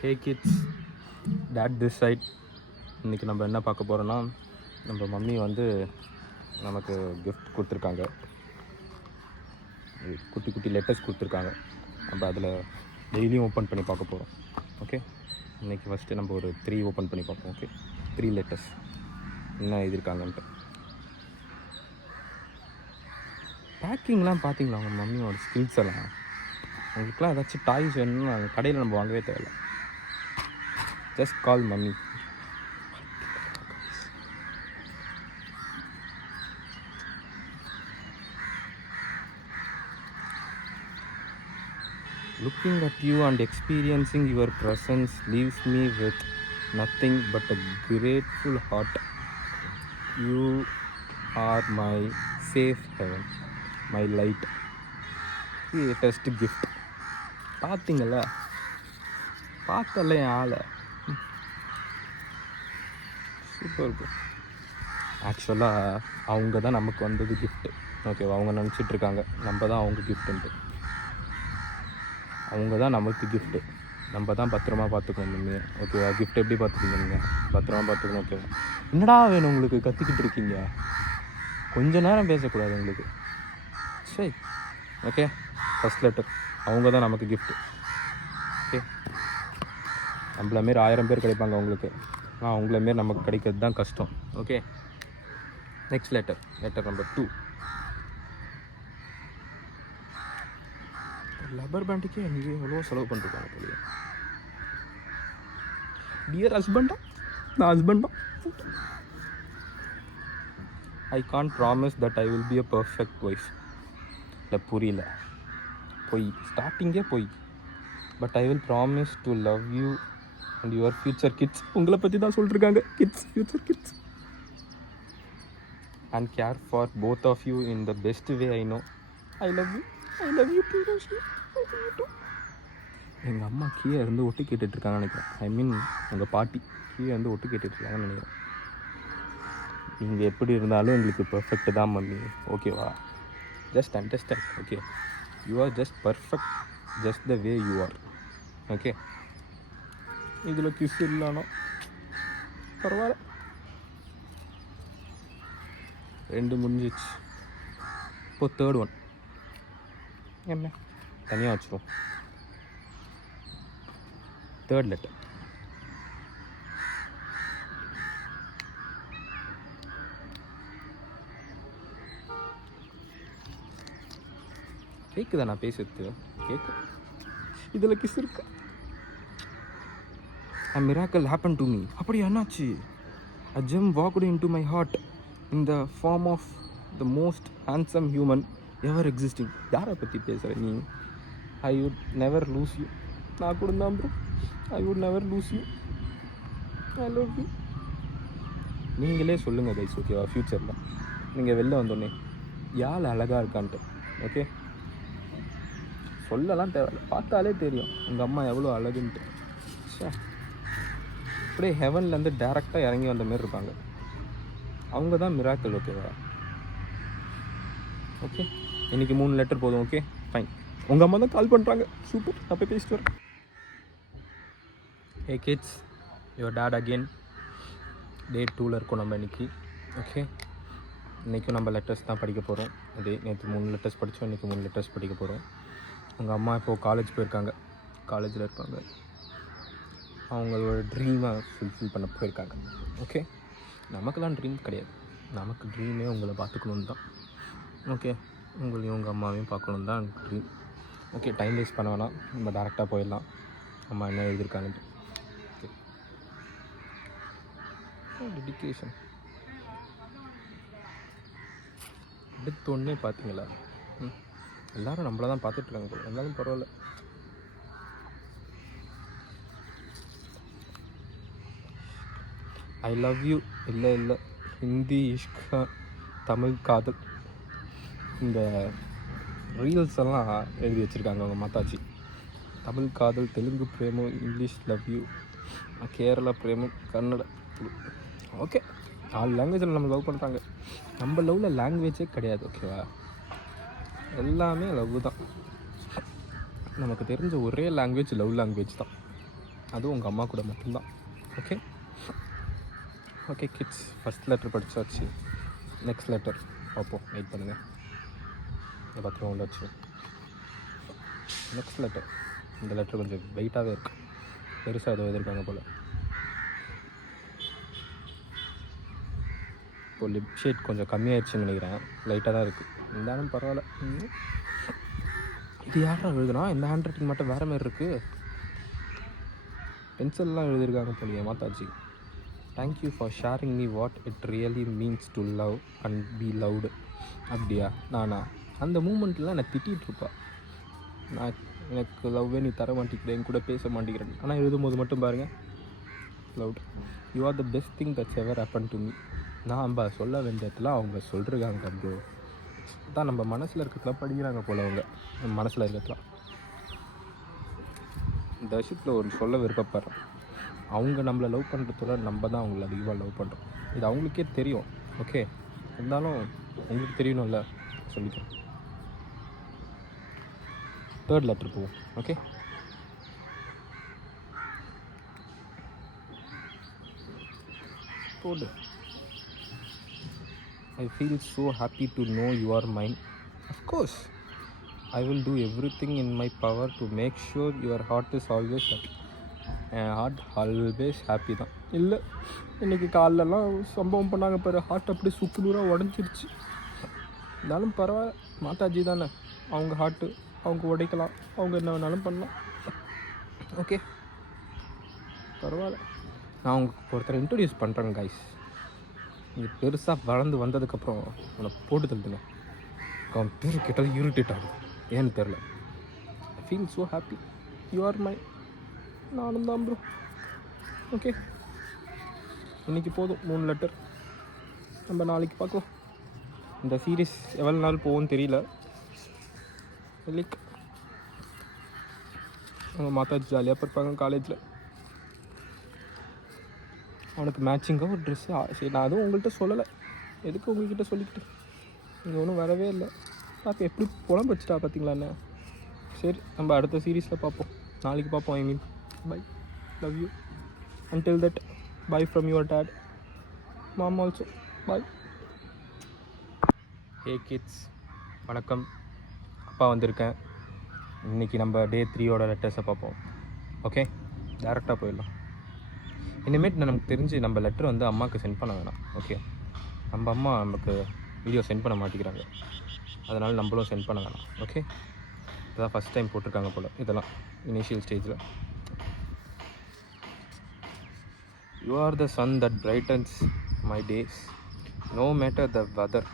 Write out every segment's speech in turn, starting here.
Hey kids, dad this side. இன்றைக்கி நம்ம என்ன பார்க்க போகிறோன்னா, நம்ம மம்மி வந்து நமக்கு கிஃப்ட் கொடுத்துருக்காங்க. குட்டி குட்டி லெட்டர்ஸ் கொடுத்துருக்காங்க. நம்ம அதில் டெய்லியும் ஓப்பன் பண்ணி பார்க்க போகிறோம். ஓகே, இன்றைக்கி ஃபஸ்ட்டு நம்ம ஒரு 3 ஓப்பன் பண்ணி பார்ப்போம். ஓகே, 3 லெட்டர்ஸ் என்ன எழுதியிருக்காங்கன்ட்டு. பேக்கிங்லாம் பார்த்தீங்களா அவங்க மம்மியோட ஸ்கில்ஸ் எல்லாம்? உங்களுக்குலாம் ஏதாச்சும் டாய்ஸ் வேணும்னா கடையில் நம்ம வாங்கவே தேவையில்லை. Just call mummy. Looking at you and experiencing your presence leaves me with nothing but a grateful heart. You are my safe haven, my light. Greatest gift. பார்த்தீங்களா? பார்க்கல என் ஆளை. Super bro. ஆக்சுவலாக அவங்க தான் நமக்கு வந்தது கிஃப்ட்டு. ஓகேவா? அவங்க நினச்சிட்ருக்காங்க நம்ம தான் அவங்க கிஃப்ட்டுன்ட்டு. அவங்க தான் நமக்கு கிஃப்ட்டு. நம்ம தான் பத்திரமா பார்த்துக்கணும் நீங்கள். ஓகேவா? கிஃப்ட் எப்படி பார்த்துக்கீங்க? நீங்கள் பத்திரமா பார்த்துக்கணும். ஓகேவா? என்னடா வேணும் உங்களுக்கு? கத்திக்கிட்டு இருக்கீங்க. கொஞ்ச நேரம் பேசக்கூடாது உங்களுக்கு. சரி, ஓகே. ஃபஸ்ட் லெட்டர் அவங்க தான் நமக்கு கிஃப்ட்டு. ஓகே, நம்மள மாரி 1000 பேர் கிடைப்பாங்க அவங்களுக்கு. ஆனால் அவங்கள மாரி நமக்கு கிடைக்கிறது தான் கஷ்டம். Okay, next letter number 2. Rubber பேண்டுக்கே நீங்கள் எவ்வளோ செலவு பண்ணிருக்காங்க போலியே. டியர் ஹஸ்பண்டா, நான் ஹஸ்பண்டா. I can't promise that I will be a perfect wife. இல்லை, புரியல. பொய், ஸ்டார்டிங்கே பொய். But I will promise to love you and your future kids. உங்களை பற்றி தான் சொல்லிட்டுருக்காங்க. Kids, future kids. And care for both of you in the best way I know. I love you. I love you too. எங்கள் அம்மா கீழே இருந்து ஒட்டு கேட்டுட்ருக்காங்கன்னு நினைக்கிறேன். ஐ மீன் உங்கள் பாட்டி கீழே இருந்து ஒட்டு கேட்டுட்ருக்காங்கன்னு நினைக்கிறேன். நீங்கள் எப்படி இருந்தாலும் எங்களுக்கு பர்ஃபெக்ட் தான் மம்மி. ஓகேவா? Just understand. Okay, you are just perfect, just the way you are. Okay, இதில் கிஸ் இல்லைனா பரவாயில்ல. 2 முடிஞ்சிச்சு. இப்போ 3rd ஒன் என்ன தனியாக வச்சுருவோம். 3rd letter. கேட்குதா நான் பேசுறது? கேட்கும். இதில் கிஸ் இருக்கு. A miracle happened to me. அப்படி என்னாச்சு? A gem walked into my heart in the form of the most handsome human ever existing. யாரை பற்றி பேசுகிற நீ? I would never lose you. நான் கூட தான் bro. I would never lose you. I love you. நீங்களே சொல்லுங்கள் கைஸ். ஓகேவா? ஃப்யூச்சரில் நீங்கள் வெளில வந்தோடனே யாழ் அழகாக இருக்கான்ட்டு. ஓகே, சொல்லலாம் தேவையில்ல, பார்த்தாலே தெரியும் உங்கள் அம்மா எவ்வளோ அழகுன்ட்டு. அப்படியே ஹெவன்லேருந்து டேரெக்டாக இறங்கி வந்த மாரி இருப்பாங்க. அவங்க தான் மிராக்கிள். ஓகேவா? ஓகே, இன்றைக்கி 3 லெட்டர் போதும். Okay, fine. உங்கள் அம்மா தான் கால் பண்ணுறாங்க. சூப்பர், நான் போய் பேசிட்டு வரேன். ஹே கிட்ஸ், யுவர் டேட் அகெயின். டே 2ல் இருக்கோம் நம்ம இன்றைக்கி. ஓகே, இன்றைக்கும் நம்ம லெட்டர்ஸ் தான் படிக்க போகிறோம். அதே நேற்று 3 லெட்டர்ஸ் படித்தோம், இன்றைக்கி 3 லெட்டர்ஸ் படிக்க போகிறோம். உங்கள் அம்மா இப்போது காலேஜ் போயிருக்காங்க. காலேஜில் இருக்காங்க. அவங்களோட ட்ரீமை ஃபுல்ஃபில் பண்ண போயிருக்காங்க. ஓகே, நமக்கெல்லாம் ட்ரீம் கிடையாது. நமக்கு ட்ரீமே உங்களை பார்த்துக்கணுன்னு தான். ஓகே, உங்களையும் உங்கள் அம்மாவையும் பார்க்கணும் தான் ட்ரீம். ஓகே, டைம் வேஸ்ட் பண்ண வேணாம், நம்ம டேரெக்டாக போயிடலாம். அம்மா என்ன எழுதியிருக்காங்கன்ட்டு. ஓகே, டெடிக்கேஷன் எடுத்தோடனே பார்த்தீங்களா? எல்லோரும் நம்மளை தான் பார்த்துட்ருக்காங்க போல. எல்லாரும் பரவாயில்ல. I love you. இல்லை, ஹிந்தி இஷ்கா, தமிழ் காதல். இந்த ரீல்ஸ் எல்லாம் எழுதி வச்சுருக்காங்க அவங்க மாதாச்சி. தமிழ் காதல், தெலுங்கு பிரேமம், இங்கிலீஷ் லவ் யூ, கேரளா பிரேமம், கன்னட. ஓகே, 4 லாங்குவேஜில் நம்ம லவ் பண்ணுறாங்க. நம்ம லவ்வில் லாங்குவேஜே கிடையாது. ஓகேவா? எல்லாமே லவ் தான். நமக்கு தெரிஞ்ச ஒரே லாங்குவேஜ் லவ் லாங்குவேஜ் தான். அதுவும் உங்கள் அம்மா கூட மட்டும்தான். Okay okay kids, first letter படித்தாச்சு. நெக்ஸ்ட் லெட்டர் பார்ப்போம், வெயிட் பண்ணுங்கள். இந்த பத்திரம் உள்ள வச்சு நெக்ஸ்ட் லெட்டர். இந்த லெட்டர் கொஞ்சம் வெயிட்டாகவே இருக்குது, பெருசாக ஏதோ எழுதியிருக்காங்க போல். இப்போ லிப் ஷேட் கொஞ்சம் கம்மியாயிடுச்சுன்னு நினைக்கிறேன், லைட்டாக தான் இருக்குது, இருந்தாலும் பரவாயில்ல. இது யாரா எழுதுனா? இந்த ஹேண்ட் ரைட்டிங் மட்டும் வேறு மாதிரி இருக்குது. பென்சில்லாம் எழுதியிருக்காங்க போலியே Mataji. Thank you for sharing me what it really means to love and be loved. அப்படியா? நானா? அந்த மூமெண்ட்லாம் என்னை திட்டிகிட்ருப்பா. நான் எனக்கு லவ்வே நீ தர மாட்டேங்கிறேன், கூட பேச மாட்டேங்கிறேன். ஆனால் எழுதும்போது மட்டும் பாருங்கள், loved. You are the best thing that's ever happen to me. நான் நம்ம சொல்ல வேண்டியதெல்லாம் அவங்க சொல்லிருக்காங்க ப்ரோ. தான் நம்ம மனசில் இருக்கிறதுலாம் படிக்கிறாங்க போல் அவங்க. நம்ம மனசில் இருக்கிறதுலாம் இந்த விஷயத்தில் ஒரு சொல்ல விருப்பப்படுறேன். அவங்க நம்மளை லவ் பண்ணுறதோட நம்ம தான் அவங்கள அதிகமாக லவ் பண்ணுறோம். இது அவங்களுக்கே தெரியும். ஓகே, இருந்தாலும் உங்களுக்கு தெரியணும்ல, சொல்லிக்கிறேன். தேர்ட் லெட்டர் போவோம். ஓகே, போடு. I feel so happy to know you are mine. Of course, I will do everything in my power to make sure your heart is always happy. என் ஹார்ட் ஆல்வேஸ் ஹாப்பி தான். இல்லை, இன்றைக்கி காலெல்லாம் சம்பவம் பண்ணாங்க பாரு, ஹார்ட் அப்படி சுக்குநூறாக உடஞ்சிருச்சு. இருந்தாலும் பரவாயில்ல, மாதாஜி தானே, அவங்க ஹார்ட்டு அவங்க உடைக்கலாம், அவங்க என்ன வேணாலும் பண்ணலாம். ஓகே, பரவாயில்ல. நான் உங்களுக்கு ஒருத்தரை இன்ட்ரடியூஸ் பண்ணுறேங்க கைஸ். இது பெருசாக வளர்ந்து வந்ததுக்கப்புறம் அவனை போட்டு தள்ளுங்க. அவன் பேர் கேட்டாலும் இரிட்டேட் ஆகும், ஏன்னு தெரில. I feel so happy, you are my. நானும் தான் ப்ரோ. ஓகே, இன்றைக்கி போதும் 3 லெட்டர். நம்ம நாளைக்கு பார்க்கலாம். இந்த சீரீஸ் எவ்வளோ நாள் போகும்னு தெரியல. லைக் அவங்க மாதாஜி ஜாலியாக இருப்பாங்க காலேஜில். அவனுக்கு மேட்சிங்காக ஒரு ட்ரெஸ்ஸு. சரி, நான் அதுவும் உங்கள்கிட்ட சொல்லலை, எதுக்கு உங்கள்கிட்ட சொல்லிக்கிட்டு. இங்கே ஒன்றும் வரவே இல்லை. அப்போ எப்படி புலம்பு வச்சுட்டா பார்த்தீங்களா என்ன. சரி, நம்ம அடுத்த சீரீஸில் பார்ப்போம், நாளைக்கு பார்ப்போம். I mean bye, love you. Until that, bye from your dad, mom also, bye. Hey kids, வணக்கம். அப்பா வந்திருக்கேன். இன்றைக்கி நம்ம டே 3 லெட்டர்ஸை பார்ப்போம். ஓகே, டேரெக்டாக போயிடலாம். இனிமேட் நமக்கு தெரிஞ்சு நம்ம லெட்டர் வந்து அம்மாவுக்கு சென்ட் பண்ண வேணாம். ஓகே, நம்ம அம்மா நமக்கு வீடியோ சென்ட் பண்ண மாட்டேங்கிறாங்க, அதனால் நம்மளும் சென்ட் பண்ண வேணாம். ஓகே, இதுதான் ஃபஸ்ட் டைம் போட்டிருக்காங்க போல் இதெல்லாம் இனிஷியல் ஸ்டேஜில். You are the sun that brightens my days, no matter the weather.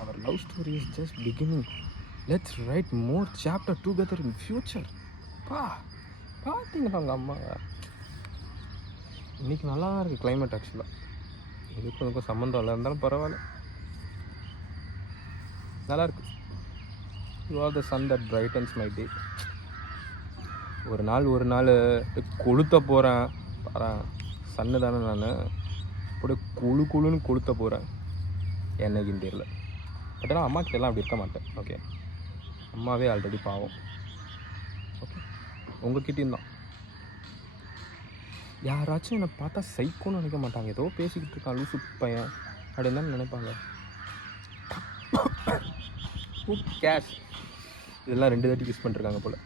Our love story is just beginning. Let's write more chapter together in future. பார்த்தீங்களா அவங்க அம்மா. இன்றைக்கி நல்லா தான் இருக்குது கிளைமேட். ஆக்சுவலாக இதுக்கும் சம்மந்தம் இல்லை, இருந்தாலும் பரவாயில்ல, நல்லாயிருக்கு. You are the sun that brightens my day. ஒரு நாள் கொளுத்த போகிறேன் பாரு. சன்னு தானே நான், அப்படியே குழுன்னு கொளுத்த போகிறேன். என்னைக்குன்னு தெரியல. பட் ஆனால் அம்மா கிட்டலாம் அப்படி இருக்க மாட்டேன். ஓகே, அம்மாவே ஆல்ரெடி பாவம். ஓகே, உங்ககிட்டையும் தான். யாராச்சும் என்னை பார்த்தா சைக்கோன்னு நினைக்க மாட்டாங்க. ஏதோ பேசிக்கிட்டு இருக்கான் லூசு பையன் அப்படின்னு தான் நினைப்பாங்க. கேஷ் இதெல்லாம் 2 தாட்டி யூஸ் பண்ணிருக்காங்க போல்.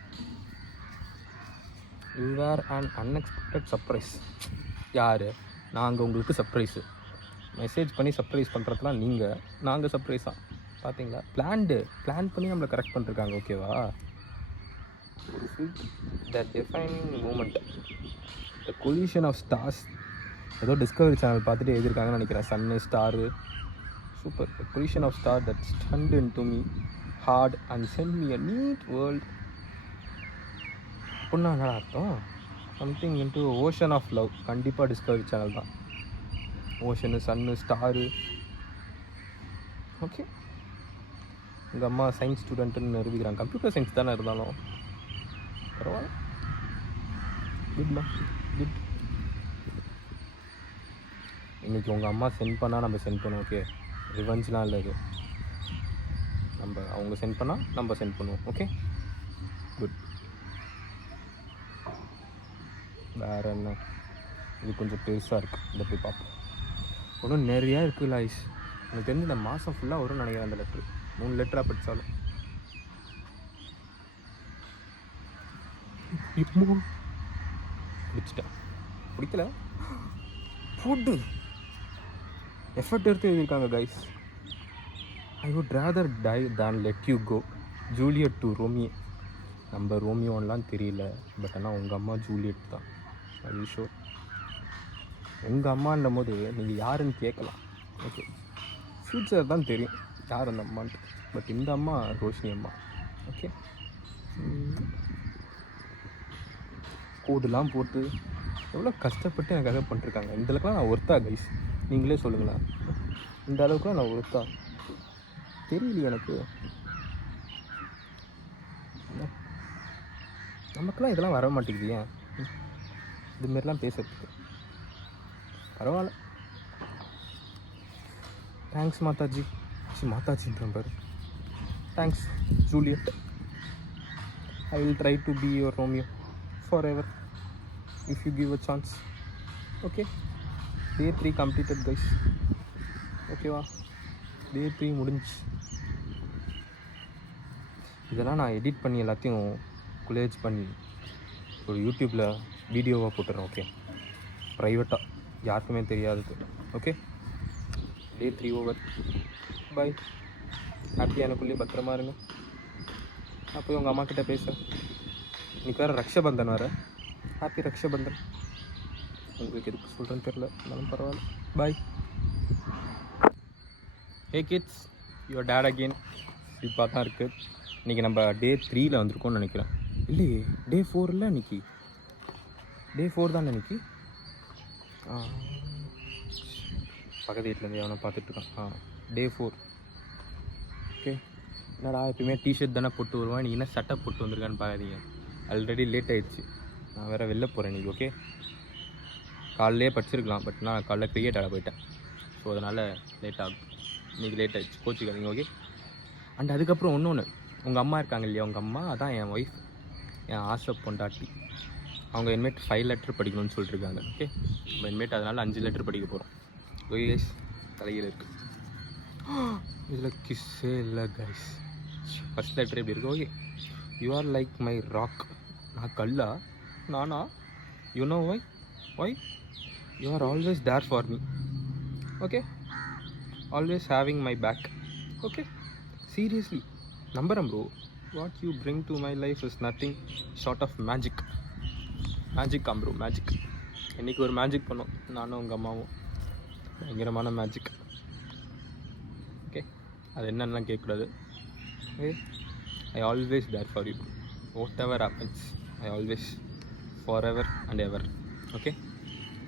You are an unexpected surprise. யார்? நாங்கள் உங்களுக்கு சர்ப்ரைஸு. மெசேஜ் பண்ணி சர்ப்ரைஸ் பண்ணுறதுலாம் நீங்கள், நாங்கள் சர்ப்ரைஸாக பார்த்தீங்களா. பிளான் பண்ணி நம்மளை கரெக்ட் பண்ணிருக்காங்க. ஓகேவா? The defining moment, the collision of stars. ஏதோ டிஸ்கவரி சேனல் பார்த்துட்டு எழுதியிருக்காங்கன்னு நினைக்கிறேன். Sun star, super. The collision of star that stunt in to me heart and sent me a neat world. அப்படின்னா என்ன அர்த்தம்? Something into ocean of love. கண்டிப்பாக discovery channel தான். Ocean, sun, star. Okay, எங்கள் அம்மா சயின்ஸ் ஸ்டூடெண்ட்டுன்னு நிரூபிக்கிறாங்க. Computer science தானே இருந்தாலும் பரவாயில்ல. குட்மா, குட். இன்றைக்கி உங்கள் அம்மா சென்ட் பண்ணால் நம்ம சென்ட் பண்ணுவோம். ஓகே, ரிவெஞ்ச்லாம் இல்லை இது. அவங்க சென்ட் பண்ணால் நம்ம சென்ட் பண்ணுவோம். Okay, good. வேறு என்ன, இது கொஞ்சம் பெருசாக இருக்குது, இதை போய் பார்ப்போம். ஒன்றும் நிறையா இருக்குது ஐஸ். எனக்கு தெரிஞ்சு இந்த மாதம் ஃபுல்லாக வரும்னு நினைக்கிறேன் அந்த லெட்ரு. 3 லெட்டராக படித்தாலும் பிடிச்சிட்டேன். பிடிக்கல, ஃபுட்டு எஃபர்ட் எடுத்து எழுதியிருக்காங்க guys. I would rather die than let you go, Juliet to Romeo. நம்ம ரோமியோன்லாம் தெரியல, பட் ஆனால் உங்கள் அம்மா ஜூலியட் தான். அது ஷோர். உங்கள் அம்மான்னும் போது நீங்கள் யாருன்னு கேட்கலாம். ஓகே, ஃப்யூச்சர் தான் தெரியும் யார் அந்த அம்மான்ட்டு. பட் இந்த அம்மா ரோஷினி அம்மா. ஓகே, கோடுலாம் போட்டு எவ்வளோ கஷ்டப்பட்டு எனக்காக பண்ணிருக்காங்க. இந்த அளவுக்குலாம் நான் ஒர்த்தா கைஸ்? நீங்களே சொல்லுங்களேன். இந்த அளவுக்குலாம் நான் ஒர்த்தா? தெரியல எனக்கு. நமக்குலாம் இதெல்லாம் வர மாட்டேங்குது. ஏன் இதுமாரிலாம் பேசுறதுக்கு? பரவாயில்ல. தேங்க்ஸ் மாதாஜி. மாதாஜின்ற பாரு. Thanks Juliet. I will try to be your Romeo forever if you give a chance. Okay, day 3 completed guys. Okay வா, day 3 முடிஞ்சு. இதெல்லாம் நான் எடிட் பண்ணி எல்லாத்தையும் குலேஜ் பண்ணி ஒரு யூடியூப்பில் வீடியோவாக போட்டுறேன். ஓகே, ப்ரைவேட்டாக, யாருக்குமே தெரியாதது. Okay, day 3 over. பை. ஹாப்பியாக எனக்குள்ளேயே பத்திரமா இருங்க. நான் போய் உங்கள் அம்மா கிட்டே பேசுகிறேன். இன்றைக்கி வேறு ரக்ஷபந்தன் வேறு. ஹாப்பி ரக்ஷபந்தன். உங்களுக்கு எதுக்கு சொல்கிறேன்னு தெரில, இருந்தாலும் பரவாயில்ல. பாய். ஹே கிட்ஸ், யுவர் டேட் அகெயின். ஸ்லீப்பாக தான் இருக்குது. இன்றைக்கி நம்ம day 3 வந்திருக்கோம்னு நினைக்கிறேன். இல்லையே, day 4 இல்லை இன்றைக்கி. day 4 தான் இன்றைக்கி. பக்கத்து வீட்டிலேருந்து எவனை பார்த்துட்ருக்கான். day 4. ஓகே, என்னடா எப்பயுமே டிஷர்ட் தானே போட்டு வருவான், நீ என்ன சட்டை போட்டு வந்திருக்கான்னு பார்க்காதீங்க. ஆல்ரெடி லேட் ஆகிடுச்சு. நான் வேறு வெளில போகிறேன் இன்றைக்கி. ஓகே, காலையிலே படிச்சிருக்கலாம், பட் நான் காலைல கிரிக்கெட் ஆட போயிட்டேன். ஸோ அதனால் லேட் ஆகும். இன்றைக்கி லேட் ஆகிடுச்சு, கோச்சிக்காதீங்க. ஓகே. அண்ட் அதுக்கப்புறம் இன்னொன்று, உங்கள் அம்மா இருக்காங்க இல்லையா, உங்கள் அம்மா அதான் என் ஒய்ஃப், என் ஆசை பொண்டாட்டி. அவங்க இனிமேட் 5 லெட்டர் படிக்கணும்னு சொல்லிட்டுருக்காங்க. ஓகே, நம்ம இனிமேட் அதனால் 5 லெட்டர் படிக்க போகிறோம். கைஸ், தலையில் இருக்குது. இதில் கிஸ்ஸே இல்லை கைஸ். ஃபஸ்ட் லெட்டர் எப்படி இருக்குது? Okay, you are like my rock. நான் கல்லா? நானா? You know why? Why? You are always there for me. Okay, always having my back. Okay, seriously நம்புகிறேன் bro. What you bring to my life is nothing short of magic. Magic bro, magic. இன்றைக்கி ஒரு magic பண்ணோம் நானும் உங்கள் அம்மாவும். பயங்கரமான magic. Okay, அது என்னென்னலாம் கேட்கக்கூடாது. Okay, I always there for you. Whatever happens, I always forever and ever. Okay,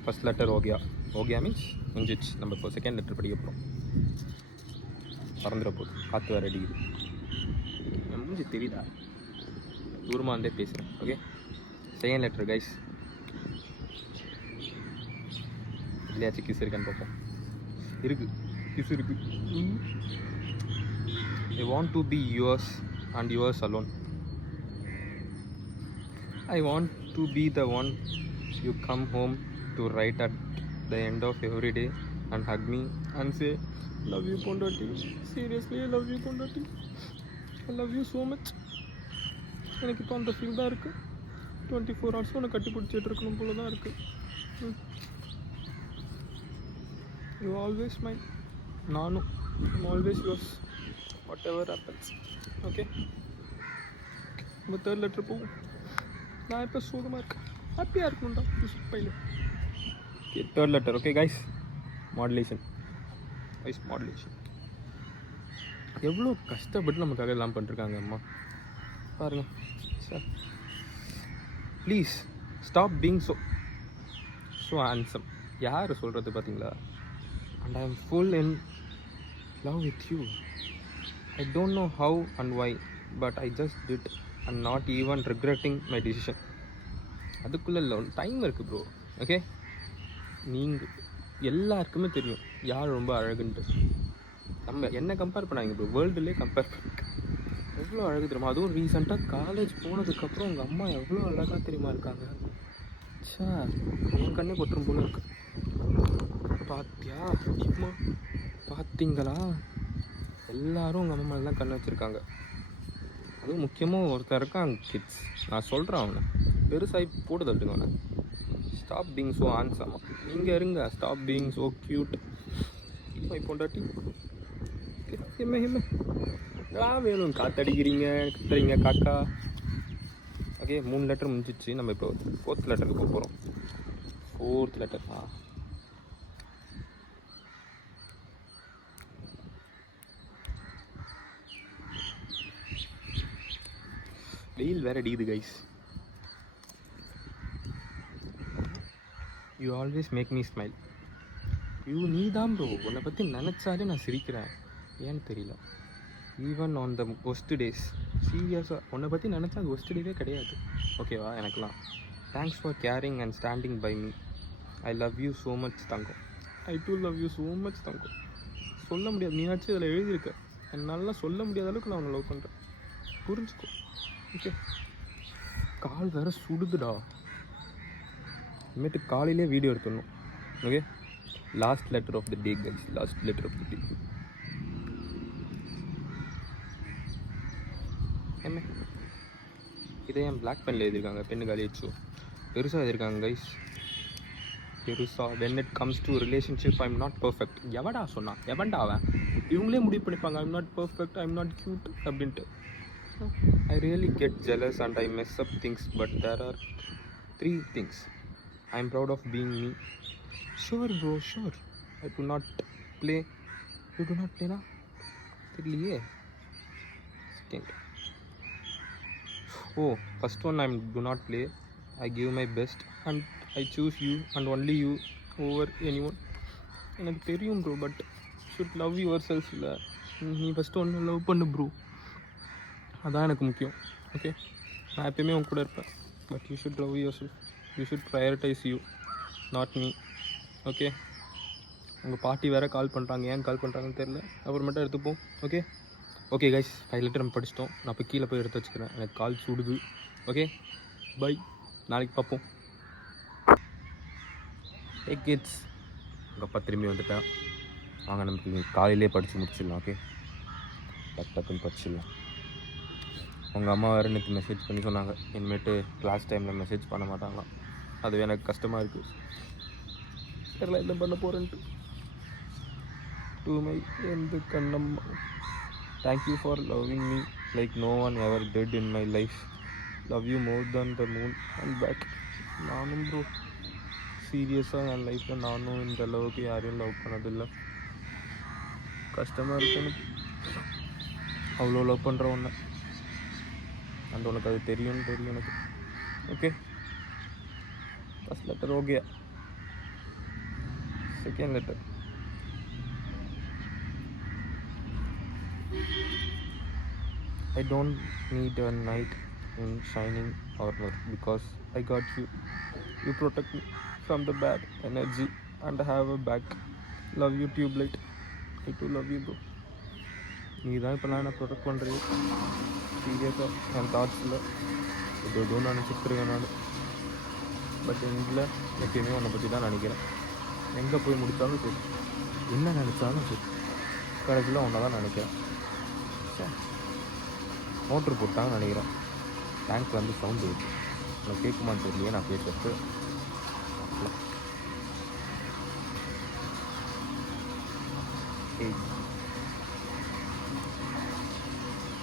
first letter ho gaya. Ho gaya means முடிஞ்சிச்சு. நம்ம இப்போ செகண்ட் லெட்டர் படிக்க போகிறோம். பறந்துட போகுது, காற்று வேறு அடிக்குது. என் மூஞ்சி தெரியுதா? தூரமாக இருந்தே பேசுகிறேன். Okay, second letter guys. இல்லையாச்சும் கிஸ் இருக்கான்னு பார்ப்போம். இருக்குது, கிஸ் இருக்குது. I want to be yours and yours alone. I want to be the one you come home to right at the end of every day and hug me and say, love you Pondati. Seriously, I love you Pondati. I love you so much. எனக்கு இப்போ அந்த feel தான் இருக்குது. 24 hours உன்னை கட்டி பிடிச்சிட்டு இருக்கணும் போல தான் இருக்குது. யூ ஆல்வேஸ் மைன். நானும் always yours whatever happens. Okay, நம்ம தேர்ட் லெட்டர் போகும். நான் இப்போ சோகமாக இருக்கேன், ஹாப்பியாக இருக்கணும்டா பையில. Okay, third letter. Okay guys, modulation. Guys, modulation. எவ்வளோ கஷ்டப்பட்டு நமக்காக எல்லாம் பண்ணிருக்காங்க அம்மா பாருங்கள் sir. Please stop being so handsome. யார் சொல்கிறது பார்த்தீங்களா? And I am full in love with you. I don't know how and why, but I just did and not even regretting my decision. அதுக்குள்ளே இல்லை, டைம் இருக்குது bro. Okay, நீங்கள் எல்லாருக்குமே தெரியும் யார் ரொம்ப அழகுன்ட்டு. நம்ம என்ன கம்பேர் பண்ணாங்க ப்ரோ, வேர்ல்டுலேயே கம்பேர் பண்ண எவ்வளோ அழகு தெரியுமா? அதுவும் ரீசெண்டாக காலேஜ் போனதுக்கப்புறம் உங்கள் அம்மா எவ்வளோ அழகாக தெரியுமா இருக்காங்க. சே, என் கண்ணே கொட்டுரும் போல இருக்கு. பாத்தியா இப்போ பார்த்தீங்களா, எல்லாரும் உங்கள் அம்மா மேலே தான் கண் வச்சுருக்காங்க. அதுவும் முக்கியமாக ஒருத்தர் இருக்கான் கிட்ஸ். நான் சொல்கிறேன் அவனை பெருசாகி போட்டு தட்டுங்க அவனை. Stop being so handsome. நீங்கள் இருங்க, stop being so cute. My பொண்டாட்டி வேணும் காத்தடிக்கிறீங்க கத்துறீங்க காக்கா. ஓகே, 3 லெட்டர் முடிஞ்சிச்சு. நம்ம இப்போ 4th லெட்டருக்கு போக போகிறோம். 4th லெட்டர் வெயில் வேற அடிக்குது guys. You always make me smile. நீ தான் ப்ரோ. உன்னை பற்றி நினச்சாலே நான் சிரிக்கிறேன், ஏன்னு தெரியல. Even on the worst days. சீரியஸாக உன்னை பற்றி நினச்சா அது ஒஸ்ட் டேவே கிடையாது, ஓகேவா? எனக்குலாம் thanks for caring and standing by me. I love you so much தங்கம். I do love you so much தங்கம். சொல்ல முடியாது, நீயாச்சும் இதில் எழுதியிருக்க. என்னால் சொல்ல முடியாத அளவுக்கு நான் உன்னை லவ் பண்ணுறேன், புரிஞ்சுக்கோ. ஓகே, கால் வேறு சுடுதுடா. இனிமேட்டு காலையிலே வீடியோ எடுத்துடணும். Okay, last letter of the day guys, last letter of the day. என்ன இதை என் பிளாக் பென்னில் எழுதியிருக்காங்க, பெண்ணு காலியாச்சு. பெருசாக எழுதியிருக்காங்க கைஸ், பெருசாக. When it comes to relationship I am not perfect. எவடா சொன்னான்? எவன்டா அவன்? இவங்களே முடிவு பண்ணிப்பாங்க I am not perfect, I am not cute அப்படின்ட்டு. I really get jealous and I mess up things, but there are 3 things I am proud of being me. Sure bro, sure. I do not play. You do not play na? தெரியலையே. Second. Oh, first one I do not play. I give my best and I choose you and only you over anyone. எனக்கு தெரியும் bro, but should love yourself. இல்லை, நீ first ஒன்று love பண்ணு bro, அதான் எனக்கு முக்கியம். ஓகே, நான் எப்பயுமே உங்க கூட இருப்பேன், but you should love yourself. You should prioritise you, not me. Okay, உங்கள் பாட்டி வேறு கால் பண்ணுறாங்க, ஏன் கால் பண்ணுறாங்கன்னு தெரில, அப்புறமேட்டா எடுத்துப்போம். ஓகே ஓகே கைஸ், 5 லெட்டர் நம்ம படிச்சிட்டோம். நான் இப்போ கீழே போய் எடுத்து வச்சுக்கிறேன், எனக்கு கால் சுடுது. ஓகே பை, நாளைக்கு பார்ப்போம். ஏ கிட்ஸ், உங்கள் அப்பா திரும்பி வந்துட்டேன். வாங்க நமக்கு காலையிலே படித்து முடிச்சிடலாம். ஓகே, டக்குன்னு படிச்சிடலாம். உங்கள் அம்மா வேறு நேற்று மெசேஜ் பண்ணி சொன்னாங்க, இனிமேட்டு கிளாஸ் டைமில் மெசேஜ் பண்ண மாட்டாங்களாம். அது எனக்கு கஷ்டமாக இருக்குது, தெரியல என்ன பண்ண போகிறேன்ட்டு. டு மை எந்த Kannamma, thank you for loving me like no one ever did in my life. Love you more than the moon and back. நானும் ப்ரோ சீரியஸாக என் லைஃப்பில் நானும் இந்த அளவுக்கு யாரையும் லவ் பண்ணதில்லை. கஷ்டமாக இருக்குன்னு அவ்வளோ லவ் பண்ணுற ஒன்று, அண்ட் உனக்கு அது தெரியும் எனக்கு. Okay, first letter okay. Second letter, I don't need a knight in shining armor because I got you. You protect me from the bad energy and have a back. Love you tubelight. I too love you bro. நீ தான் இப்போ நான் protect பண்ணுறேன். சீரியஸாக என் தாட்ஸில் ஏதோ நினச்சிட்ருக்கேன் நான், but எங்கில் எப்பயுமே உன்னை பற்றி தான் நினைக்கிறேன். எங்கே போய் முடித்தாலும் சரி, என்ன நினச்சாலும் சரி, கடைசியில் ஒன்றை தான் நினைக்கிறேன். மோட்ரு போட்டாங்கன்னு நினைக்கிறேன், டேங்க்கில் வந்து சவுண்டு வருது. உனக்கு கேட்குமான்னு தெரியலையே நான் பேசுறது.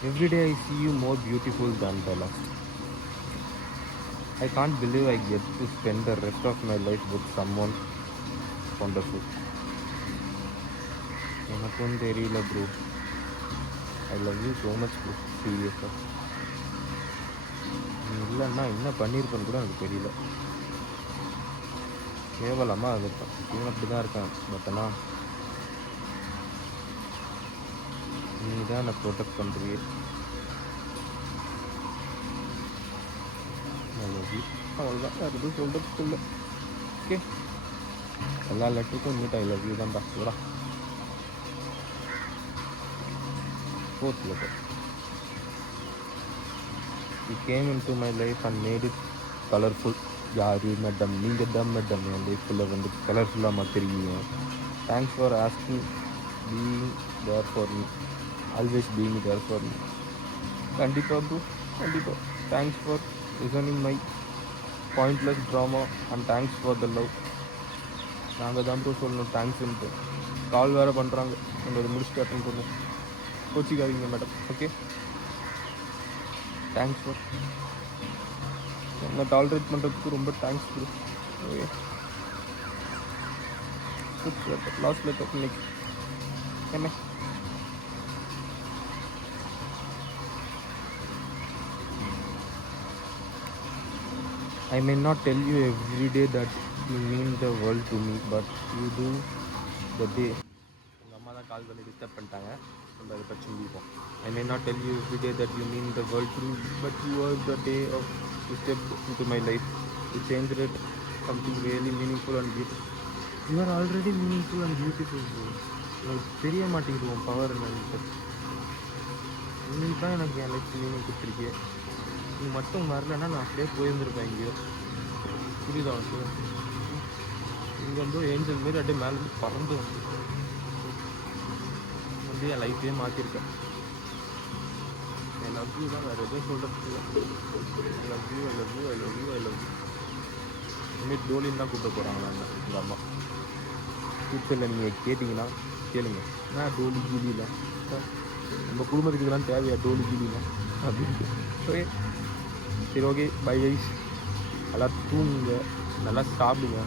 Every day I see you more beautiful than the last. I can't believe I get to spend the rest of my life with someone wonderful. எனக்கும் தெரியல bro. I love you so much bro, சீரியஸாக. நீ இல்லைன்னா என்ன பண்ணியிருப்பேன்னு கூட எனக்கு தெரியல. கேவலமாக இருந்திருப்பேன். இவன் அப்படி தான் இருக்கேன், பட் ஆனால் நீ தான் என்னை ப்ரொடெக்ட் பண்ணுறியே. அவ்வளோதான், வேறு எதுவும் சொல்கிறதுக்கு இல்லை. ஓகே, எல்லா லெட்டருக்கும் நீட் ஐ லவ் யூ தான்டா. சொல்கிறா. 4th letter. You came into my life and made it colorful. யார் மேடம், நீங்கள் தான் மேடம் என் லைஃப்பில் வந்து கலர்ஃபுல்லாக மாற்றிருக்கீங்க. Thanks for asking, being there for me, always being there for me. கண்டிப்பாக ப்ரோ, கண்டிப்பாக. Thanks for listening my pointless drama and thanks for the love. நாங்கள் தான் ப்ரோ சொல்லணும் தேங்க்ஸ்ன்ட்டு. கால் வேறு பண்ணுறாங்க, உங்களை முடிச்சுட்டு அட்டன் பண்ணுவோம். கோச்சிக்காதீங்க மேடம். ஓகே, தேங்க்ஸ் ஃபார் என்னை டாலரேட் பண்ணுறதுக்கு ரொம்ப thanks bro. Okay, letter, last letter இன்னைக்கு என்ன? I may not tell you every day that you mean the world to me, but you do the day. உங்கள் அம்மா தான் கால் பண்ணி டிஸ்டர்ப் பண்ணிட்டாங்க, நம்ம அதை பற்றி முடிப்போம். I may not tell you every day that you mean the world to me, but you are the day of you stepped into my life. You changed it, something really meaningful and beautiful. You are already meaningful and beautiful. எனக்கு தெரிய மாட்டேங்குது உன் power என்னன்னு. இன்னைக்கு தான் எனக்கு என் life meaning கொடுத்துருக்கே. நீ மட்டும் வரலன்னா நான் அப்படியே போயிருந்துருப்பேன் எங்கேயோ. புரியுதா உனக்கு? இங்கே வந்து ஏஞ்சல் மாரி அப்படியே மேலே பறந்து வந்து என் லைஃப்பே மாற்றிருக்கேன். ஐ லவ் யூ தான், வேறு எதுவும் சொல்கிறதுக்கு. ஐ love you, I love you, I love you, I love you. இனிமேல் டோலின்னு தான் கூப்பிட போகிறாங்களா என்ன எங்கள் அம்மா. ஃபியூச்சரில் நீங்கள் கேட்டிங்கன்னா கேளுங்க, நான் டோலி கீலியில் நம்ம குடும்பத்துக்கு இதெல்லாம் தேவையா டோலி கீலியில் அப்படின்ட்டு. ஓகே, சரி, ஓகே, பை ஐஸ். நல்லா தூங்குங்க, நல்லா சாப்பிடுங்க,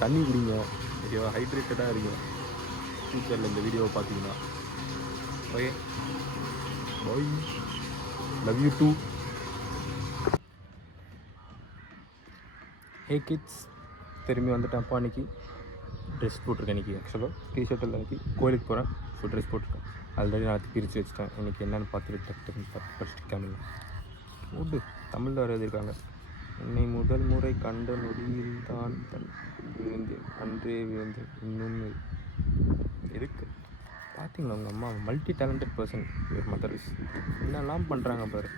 தண்ணி குடிங்க, ஐயோ ஹைட்ரேட்டடாக இருங்க ஃபியூச்சரில் இந்த வீடியோவை பார்த்தீங்கன்னா. Okay, bye, love you too. Hey kids, திரும்பி வந்துட்டேன். அப்போ அன்றைக்கி ட்ரெஸ் போட்டிருக்கேன். இன்றைக்கி ஆக்சுவலாக டிஷர்ட்டில் அன்றைக்கி கோயிலுக்கு போகிறேன், ஸோ ட்ரெஸ் போட்டிருக்கேன். ஆல்ரெடி நான் பிரித்து வச்சுட்டேன். இன்றைக்கி என்னென்னு பார்த்துட்டு டக்குன்னு படிச்சுட்டு கேமரா ஓடு. தமிழில் வர எழுதியிருக்காங்க. என்னை முதல் முறை கண்ட நொடியில் தான் விழுந்தேன், அன்றே விழுந்தேன், இன்னும் எதுக்கு பார்த்தீங்களா? உங்கள் அம்மா multi talented person. Your mother is என்னெல்லாம் பண்ணுறாங்க பாரு.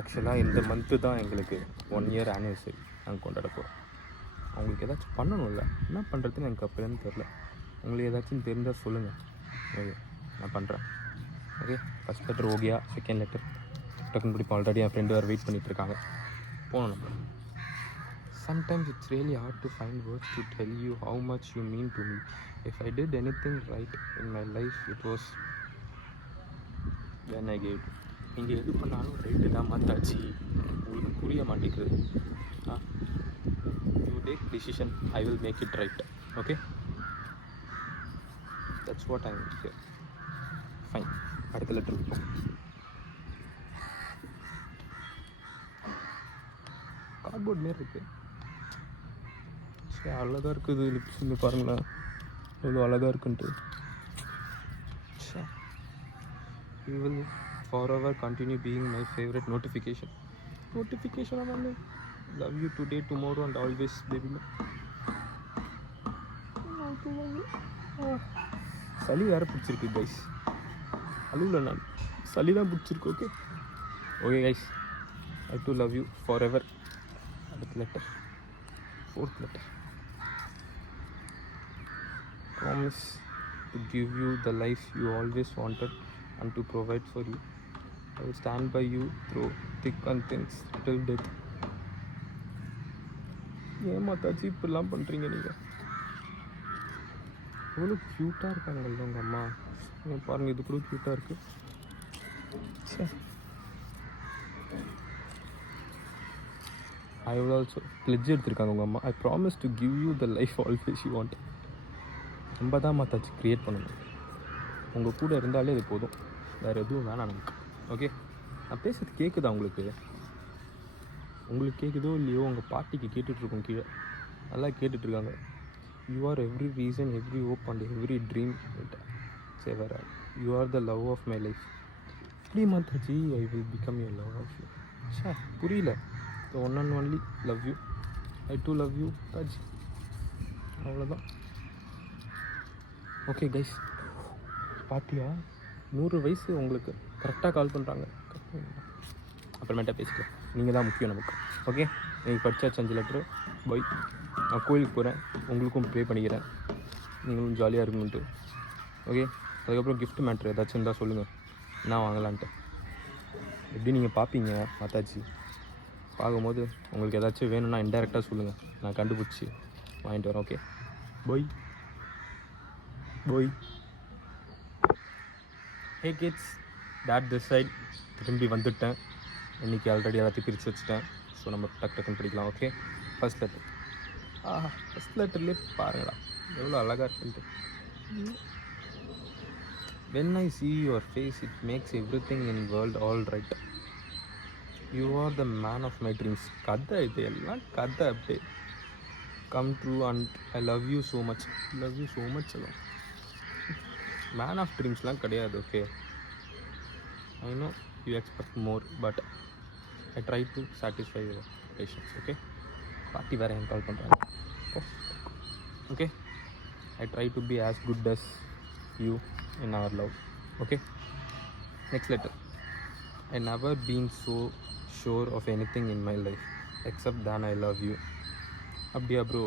ஆக்சுவலாக இந்த மந்த்து தான் எங்களுக்கு 1 year ஆனிவர்சரி நாங்கள் கொண்டாட போகிறோம். அவங்களுக்கு ஏதாச்சும் பண்ணணும்ல, என்ன பண்ணுறதுன்னு எனக்கு அப்போலேருந்து தெரில. உங்களுக்கு ஏதாச்சும் தெரிஞ்சால் சொல்லுங்கள். ஓகே, நான் பண்ணுறேன். ஓகே, ஃபஸ்ட் லெட்டர் ஓகேயா, செகண்ட் லெட்டர் டக்குன்னு பிடிப்போம். ஆல்ரெடி என் ஃப்ரெண்டு வேறு வெயிட் பண்ணிகிட்ருக்காங்க, போகணும் நம்ம. Sometimes it's really hard to find words to tell you how much you mean to me. If I did anything right in my life, it was when I gave. நீங்கள் எது பண்ணாலும் right தான் மாத்தாச்சு, உங்களுக்கு புரிய மாட்டேங்குது. You take decision, I will make it right. Okay, that's what I mean here. Fine, அடுத்த letter இருக்கும். Cardboard மாரி இருக்குது. சரி, அழகாக இருக்குது. லிப்ஸ் இங்கே பாருங்களேன், எவ்வளோ அழகாக இருக்குன்ட்டு. You will forever continue being my favorite notification on me. Love you today, tomorrow and always, baby. சளி வேறு பிடிச்சிருக்கு கைஸ். அழுவில் நான் சளி தான் பிடிச்சிருக்கு. Okay, okay guys, I do love you forever. அடுத்த letter, 4th letter. Promise to give you the life you always wanted and to provide for you. I will stand by you through thick and thin till death. ஏன் மாதாச்சி இப்படிலாம் பண்ணுறீங்க நீங்கள்? எவ்வளோ க்யூட்டாக இருக்காங்கல்ல உங்கள் அம்மா. பாருங்கள், இது கூட க்யூட்டாக இருக்குது. சரி, ஐ வில் ஆல்சோ பிளெட்ஜ் எடுத்திருக்காங்க உங்கள் அம்மா. I promise to give you the life always you want. நம்ம தான் மாதாச்சி க்ரியேட் பண்ணணும். உங்கள் கூட இருந்தாலே இது போதும், வேறு எதுவும் வேணாம் நமக்கு. ஓகே, நான் பேசுறது கேட்குதா உங்களுக்கு? உங்களுக்கு கேட்குதோ இல்லையோ, உங்கள் பாட்டிக்கு கேட்டுட்ருக்கோம் கீழே, நல்லா கேட்டுட்ருக்காங்க. You are every reason, every hope and every dream. சரி, வேறு you are the love of my life. இப்படி மாத்தாச்சி, I will become your love of you. Sir புரியல. The one and only love you. I do love you தாஜி. அவ்வளோதான். Okay guys, பாட்டியா 100 வயசு உங்களுக்கு கரெக்டாக கால் பண்ணுறாங்க. அப்புறமேட்டா பேசிக்கலாம். நீங்கள் தான் முக்கியம் நமக்கு. ஓகே, நீங்கள் படித்தாச்சு 5 லெட்ரு. பை. நான் கோயிலுக்கு போகிறேன், உங்களுக்கும் ப்ரே பண்ணிக்கிறேன், நீங்களும் ஜாலியாக இருக்கணுன்ட்டு. ஓகே, அதுக்கப்புறம் கிஃப்ட் மேட்ரு ஏதாச்சும் இருந்தால் சொல்லுங்கள், நான் வாங்கலான்ட்டு. எப்படி நீங்கள் பார்ப்பீங்க மத்தாச்சு, பார்க்கும்போது உங்களுக்கு ஏதாச்சும் வேணும்னா இன்டெரக்டாக சொல்லுங்கள், நான் கண்டுபிடிச்சி வாங்கிட்டு வரேன். ஓகே, போய் போய். ஹே கிட்ஸ், டாட் திஸ் சைட். திரும்பி வந்துட்டேன். இன்றைக்கி ஆல்ரெடி எல்லாத்தையும் பிரித்து வச்சுட்டேன். ஸோ நம்ம டக்கு டக்குன்னு படிக்கலாம். Okay, first letter. ஃபஸ்ட் லெட்டர்லேயே பாருங்களா எவ்வளோ அழகாக இருக்குன்ட்டு. When I see your face, it makes everything in world all right. You are the man of my dreams. கதை இது எல்லாம் கதை. அப்படியே come true and I love you so much. Love you so much. அதான் man of ட்ரீம்ஸ்லாம் கிடையாது. Okay, I know you expect more, but I try to satisfy your expectations. Okay, party வேறு என் கால் பண்ணுறாங்க. Okay, I try to be as good as you in our love. Okay, next letter. I never been so sure of anything in my life except that I love you. அப்படியா bro,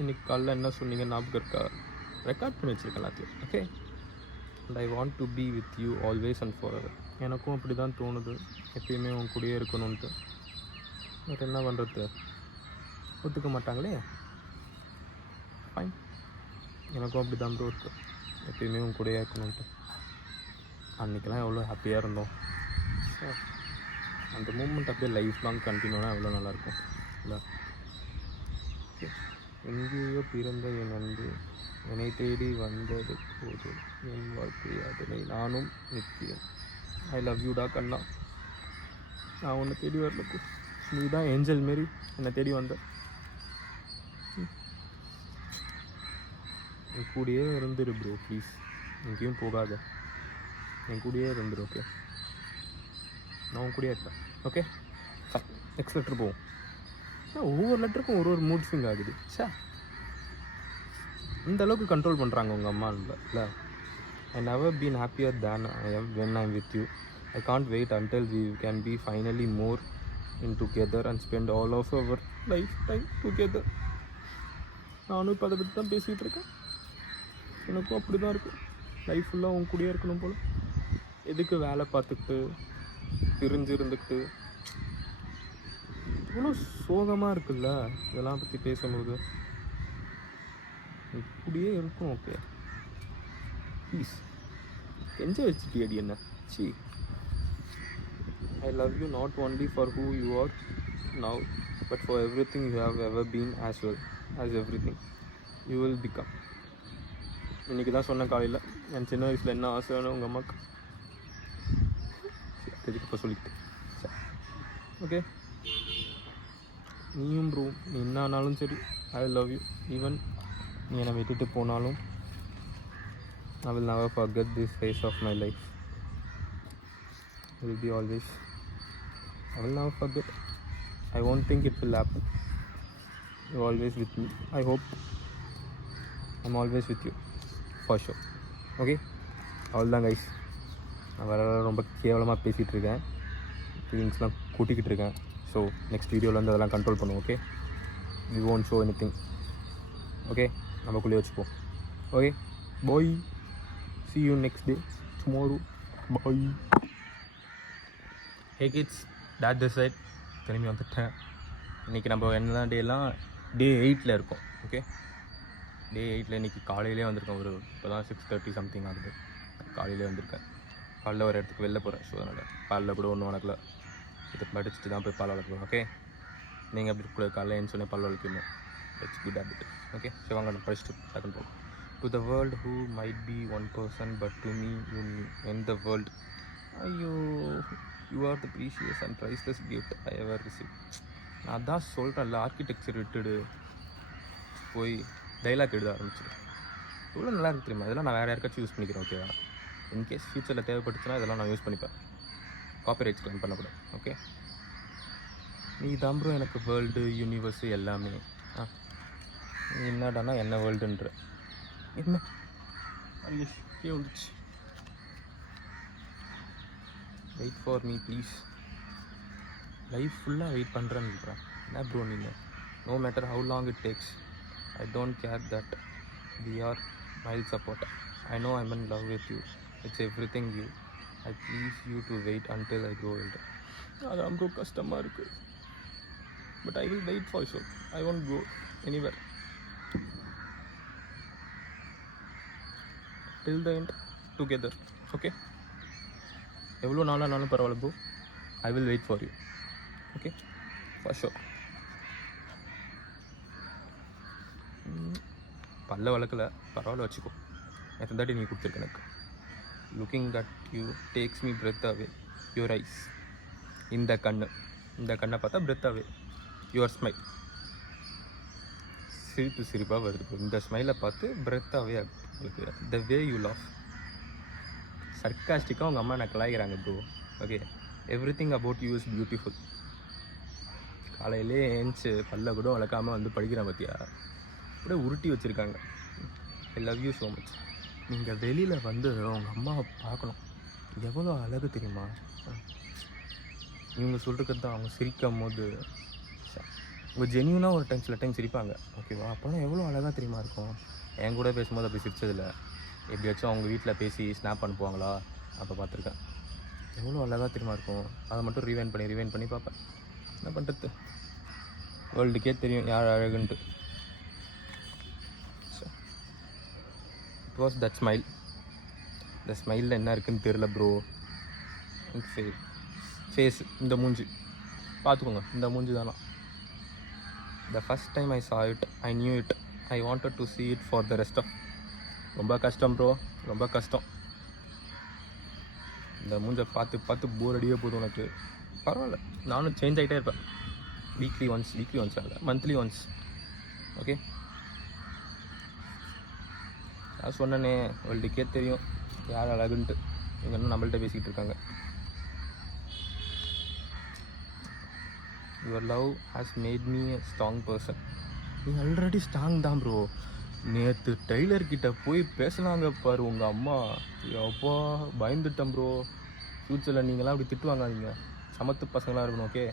இன்னைக்கு காலைல என்ன சொன்னீங்க ஞாபகம் இருக்கா? Record பண்ணி வச்சுருக்கேன் எல்லாத்தையும். Okay, and I want to be with you always and for ever. எனக்கும் அப்படி தான் தோணுது, எப்பயுமே உன் கூடயே இருக்கணுன்ட்டு. பட் என்ன பண்ணுறது, ஒத்துக்க மாட்டாங்களே. ஃபைன், எனக்கும் அப்படி தான் ப்ரோ இருக்குது, எப்பயுமே உன் கூடயே இருக்கணுன்ட்டு. அன்றைக்கெல்லாம் எவ்வளோ ஹாப்பியாக இருந்தோம். ஸோ அந்த மூமெண்ட் அப்படியே லைஃப் லாங் கண்டினியூனா எவ்வளோ நல்லாயிருக்கும் இல்லை? எங்கேயோ பிறந்த என் அன்பு என்னை தேடி வந்தது போது என் வாழ்க்கை அதனை நானும் நிற்கிறேன். ஐ லவ் யூடா கண்ணா. நான் உன்னை தேடி வரலக்கு, நீ தான் ஏஞ்சல் மாரி என்னை தேடி வந்த. என் கூடயே இருந்துரு ப்ரோ ப்ளீஸ், எங்கேயும் போகாத, என் கூடயே இருந்துரு. ஓகே, நான் உன் கூடயே இருக்கேன். ஓகே, நெக்ஸ்ட் லெட்டர் போவோம். ஒவ்வொரு லெட்டருக்கும் ஒரு ஒரு மூட் ஸ்விங் ஆகுது. சார் இந்த அளவுக்கு கண்ட்ரோல் பண்ணுறாங்க உங்கள் அம்மா இல்லை? I never been happier than I am when I am with you. I can't wait until we can be finally more in together and spend all of our lifetime together. நானும் இப்போ அதை பற்றி தான் பேசிகிட்டு இருக்கேன். எனக்கும் அப்படி தான் இருக்குது, லைஃப் ஃபுல்லாக உன் கூடயே இருக்கணும் போல். எதுக்கு வேலை பார்த்துக்கிட்டு பிரிஞ்சு இருந்துக்கிட்டு? இவ்வளோ சோகமாக இருக்குல்ல இதெல்லாம் பற்றி பேசும்போது. இப்படியே இருக்கும். ஓகே ப்ளீஸ், என்ஜாய் வச்சுட்டியடி என்ன? C, I love you not only for who you are now but for every thing you have ever been as well as every thing you will become. இன்றைக்கி தான் சொன்ன காலையில் என் சின்ன வயசில் என்ன ஆசை வேணும் உங்கள் அம்மாவுக்கு, தெரிஞ்சு இப்போ சொல்லிக்கிட்டு. சரி ஓகே, நீயும் ப்ரோ, நீ என்ன ஆனாலும் சரி ஐ லவ் யூ. ஈவன் நீ என்னை விட்டுட்டு போனாலும் I will never forget this phase of my life. I will be always. I will never forget. I won't think it will happen. You're always with me. I hope I'm always with you. For sure. Okay? அவ்வளோதான் guys. நான் வேறு ரொம்ப கேவலமாக பேசிகிட்டு இருக்கேன், ஃபீலிங்ஸ்லாம் கூட்டிக்கிட்டு இருக்கேன். So next வீடியோவில் வந்து அதெல்லாம் கண்ட்ரோல் பண்ணுவோம். Okay, we won't show anything. Okay, நமக்குள்ளே வச்சுப்போம். Okay, bye. See you next day, tomorrow. Bye. Hey kids, dad this side. திரும்பி வந்துட்டேன். இன்றைக்கி நம்ம என்ன டேலாம் டே 8ல் இருக்கோம். ஓகே, டே 8ல் இன்றைக்கி காலையிலே வந்திருக்கேன். ஒரு இப்போ தான் 6:30 சம்திங் ஆகுது. காலையிலே வந்திருக்கேன். காலையில் ஒரு இடத்துக்கு வெளில போகிறேன். ஸோ அதனால் பாலில் கூட ஒன்றும் வளர்க்கல, இது படிச்சுட்டு தான் போய் பால் வளர்க்குறோம். ஓகே, நீங்கள் அப்படி கூட காலையில் ஏன்னு சொன்னே பால் வளர்க்கணும். It's good habit. ஓகே, சரி வாங்க நான் படிச்சுட்டு டக்குன்னு போகும். To the world who might be one person, but to me you mean the world. ஐயோ, you are the precious and priceless gift I ever received. நான் அதான் சொல்கிறேன்ல, ஆர்கிடெக்சர் விட்டுடு போய் டைலாக் எழுத ஆரம்பிச்சிடு. இவ்வளோ நல்லா இருக்கு தெரியுமா? இதெல்லாம் நான் வேறு யாருக்காச்சும் யூஸ் பண்ணிக்கிறேன். ஓகேவா? இன்கேஸ் ஃப்யூச்சரில் தேவைப்பட்டுச்சுன்னா இதெல்லாம் நான் யூஸ் பண்ணிப்பேன். காப்பிரைட்ஸ் கிளைம் பண்ணக்கூடாது. ஓகே, நீ தான் ப்ரோ எனக்கு வேர்ல்டு யூனிவர்ஸு எல்லாமே. நீ என்னடானா என்ன வேர்ல்டுன்ற என்ன ஐயோ வந்துச்சு. Wait for me please. Life ஃபுல்லாக வெயிட் பண்ணுறேன்னு சொல்கிறேன். என்ன ப்ரோ நீங்கள்? No matter how long it takes, I don't care that we are mile support. I know I'm in love with you, it's everything you. I please you to wait until I grow older. அதான் bro கஷ்டமாக இருக்குது. But I will wait for sure. I won't go anywhere till the end together. Okay, எவ்வளோ நாளானாலும் பரவாயில்ல bro, I will wait for you. Okay, for sure. பல்ல வழக்கில் பரவாயில்ல வச்சுக்கோ. எத்தனை தாட்டி நீ கொடுத்துருக்க எனக்கு. Looking at you takes me breath away. Your eyes, இந்த கண்ணை பார்த்தா பிரெத் அவே. யுவர் ஸ்மைல், சிரிப்பாக வருது ப்ரோ. இந்த ஸ்மைலை பார்த்து பிரெத் அவே உங்களுக்கு. த வே யூ லவ். சர்க்காஸ்டிக்காக உங்கள் அம்மா எனக்கு கலாய்க்கிறாங்க bro. Okay, everything about you is beautiful. காலையிலே ஏஞ்சி பல்ல கூட வளர்க்காமல் வந்து படிக்கிறேன் பார்த்தியா, அப்படியே உருட்டி வச்சுருக்காங்க. ஐ லவ் யூ ஸோ மச். நீங்கள் வெளியில் வந்து உங்கள் அம்மாவை பார்க்கணும், எவ்வளோ அழகு தெரியுமா. இவங்க சொல்கிறது தான் அவங்க சிரிக்கும் போது உங்கள் ஜென்யூனாக ஒரு டைம் சில டைம் சிரிப்பாங்க. ஓகேவா, அப்போலாம் எவ்வளோ அழகாக தெரியுமா இருக்கும். என் கூட பேசும்போது அப்படி சிரிச்சதில்லை. எப்படியாச்சும் அவங்க வீட்டில் பேசி ஸ்னாப் அனுப்புவாங்களா, அப்போ பார்த்துருக்கேன். எவ்வளோ அழகாக தெரியுமா இருக்கும். அதை மட்டும் ரிவைண்ட் பண்ணி பார்ப்பேன். என்ன பண்ணுறது, வேர்ல்டுக்கே தெரியும் யார் அழகுன்ட்டு. It was that smile. இந்த ஸ்மைலில் என்ன இருக்குதுன்னு தெரில ப்ரோ. ஃபேஸ், இந்த மூஞ்சி பார்த்துக்கோங்க, இந்த மூஞ்சி தானா. The first time I saw it, I knew it. I wanted to see it for the rest of. ரொம்ப கஷ்டம் ப்ரோ, ரொம்ப கஷ்டம். இந்த மூஞ்சை பார்த்து போர் அடியே போதும் எனக்கு. பரவாயில்ல, நானும் சேஞ்ச் ஆகிட்டே இருப்பேன். வீக்லி ஒன்ஸ் இல்லை, மந்த்லி ஒன்ஸ். ஓகே, நான் சொன்னேனே வேர்ல்டுக்கே தெரியும் யார் அழகுன்ட்டு. இவங்க இன்னும் நம்மள்கிட்ட பேசிக்கிட்டு இருக்காங்க. Your love has made me a strong person. நீ ஆல்ரெடி ஸ்ட்ராங் தான் ப்ரோ. நேற்று டெய்லர்கிட்ட போய் பேசினாங்க பாரு உங்கள் அம்மா. அப்பா பயந்துட்டேன் ப்ரோ. ஃப்யூச்சரில் நீங்களாம் அப்படி திட்டுவாங்காதீங்க, சமத்து பசங்களாக இருக்கணும். Okay,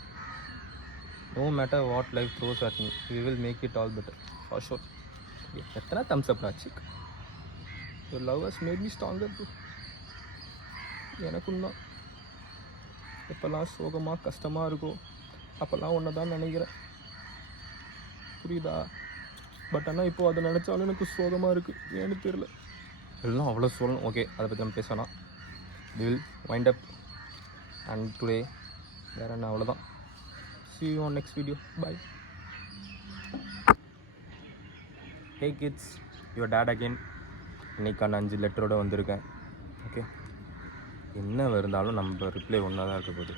no matter what life throws at me, we will make it all better for sure. எத்தனை தம்ஸ் அப் ஆச்சு. Your love has made me stronger bro. எனக்கும் தான் எப்போல்லாம் சோகமாக கஷ்டமாக இருக்கும் அப்போல்லாம் ஒன்று தான் நினைக்கிறேன், புரியுதா. பட் ஆனால் இப்போது அதை நினச்சாலும் எனக்கு சோகமாக இருக்குது, ஏன்னு தெரியல. எல்லாம் அவ்வளோ சொல்லணும். ஓகே, அதை பற்றி நம்ம பேசலாம். Will wind up and today வேறு என்ன, அவ்வளோதான். see you on next video, bye. Hey kids, your dad again. இன்னைக்கான 5 லெட்டரோட வந்திருக்கேன். ஓகே, என்ன இருந்தாலும் நம்ம ரிப்ளை ஒன்றா தான் இருக்க போகுது.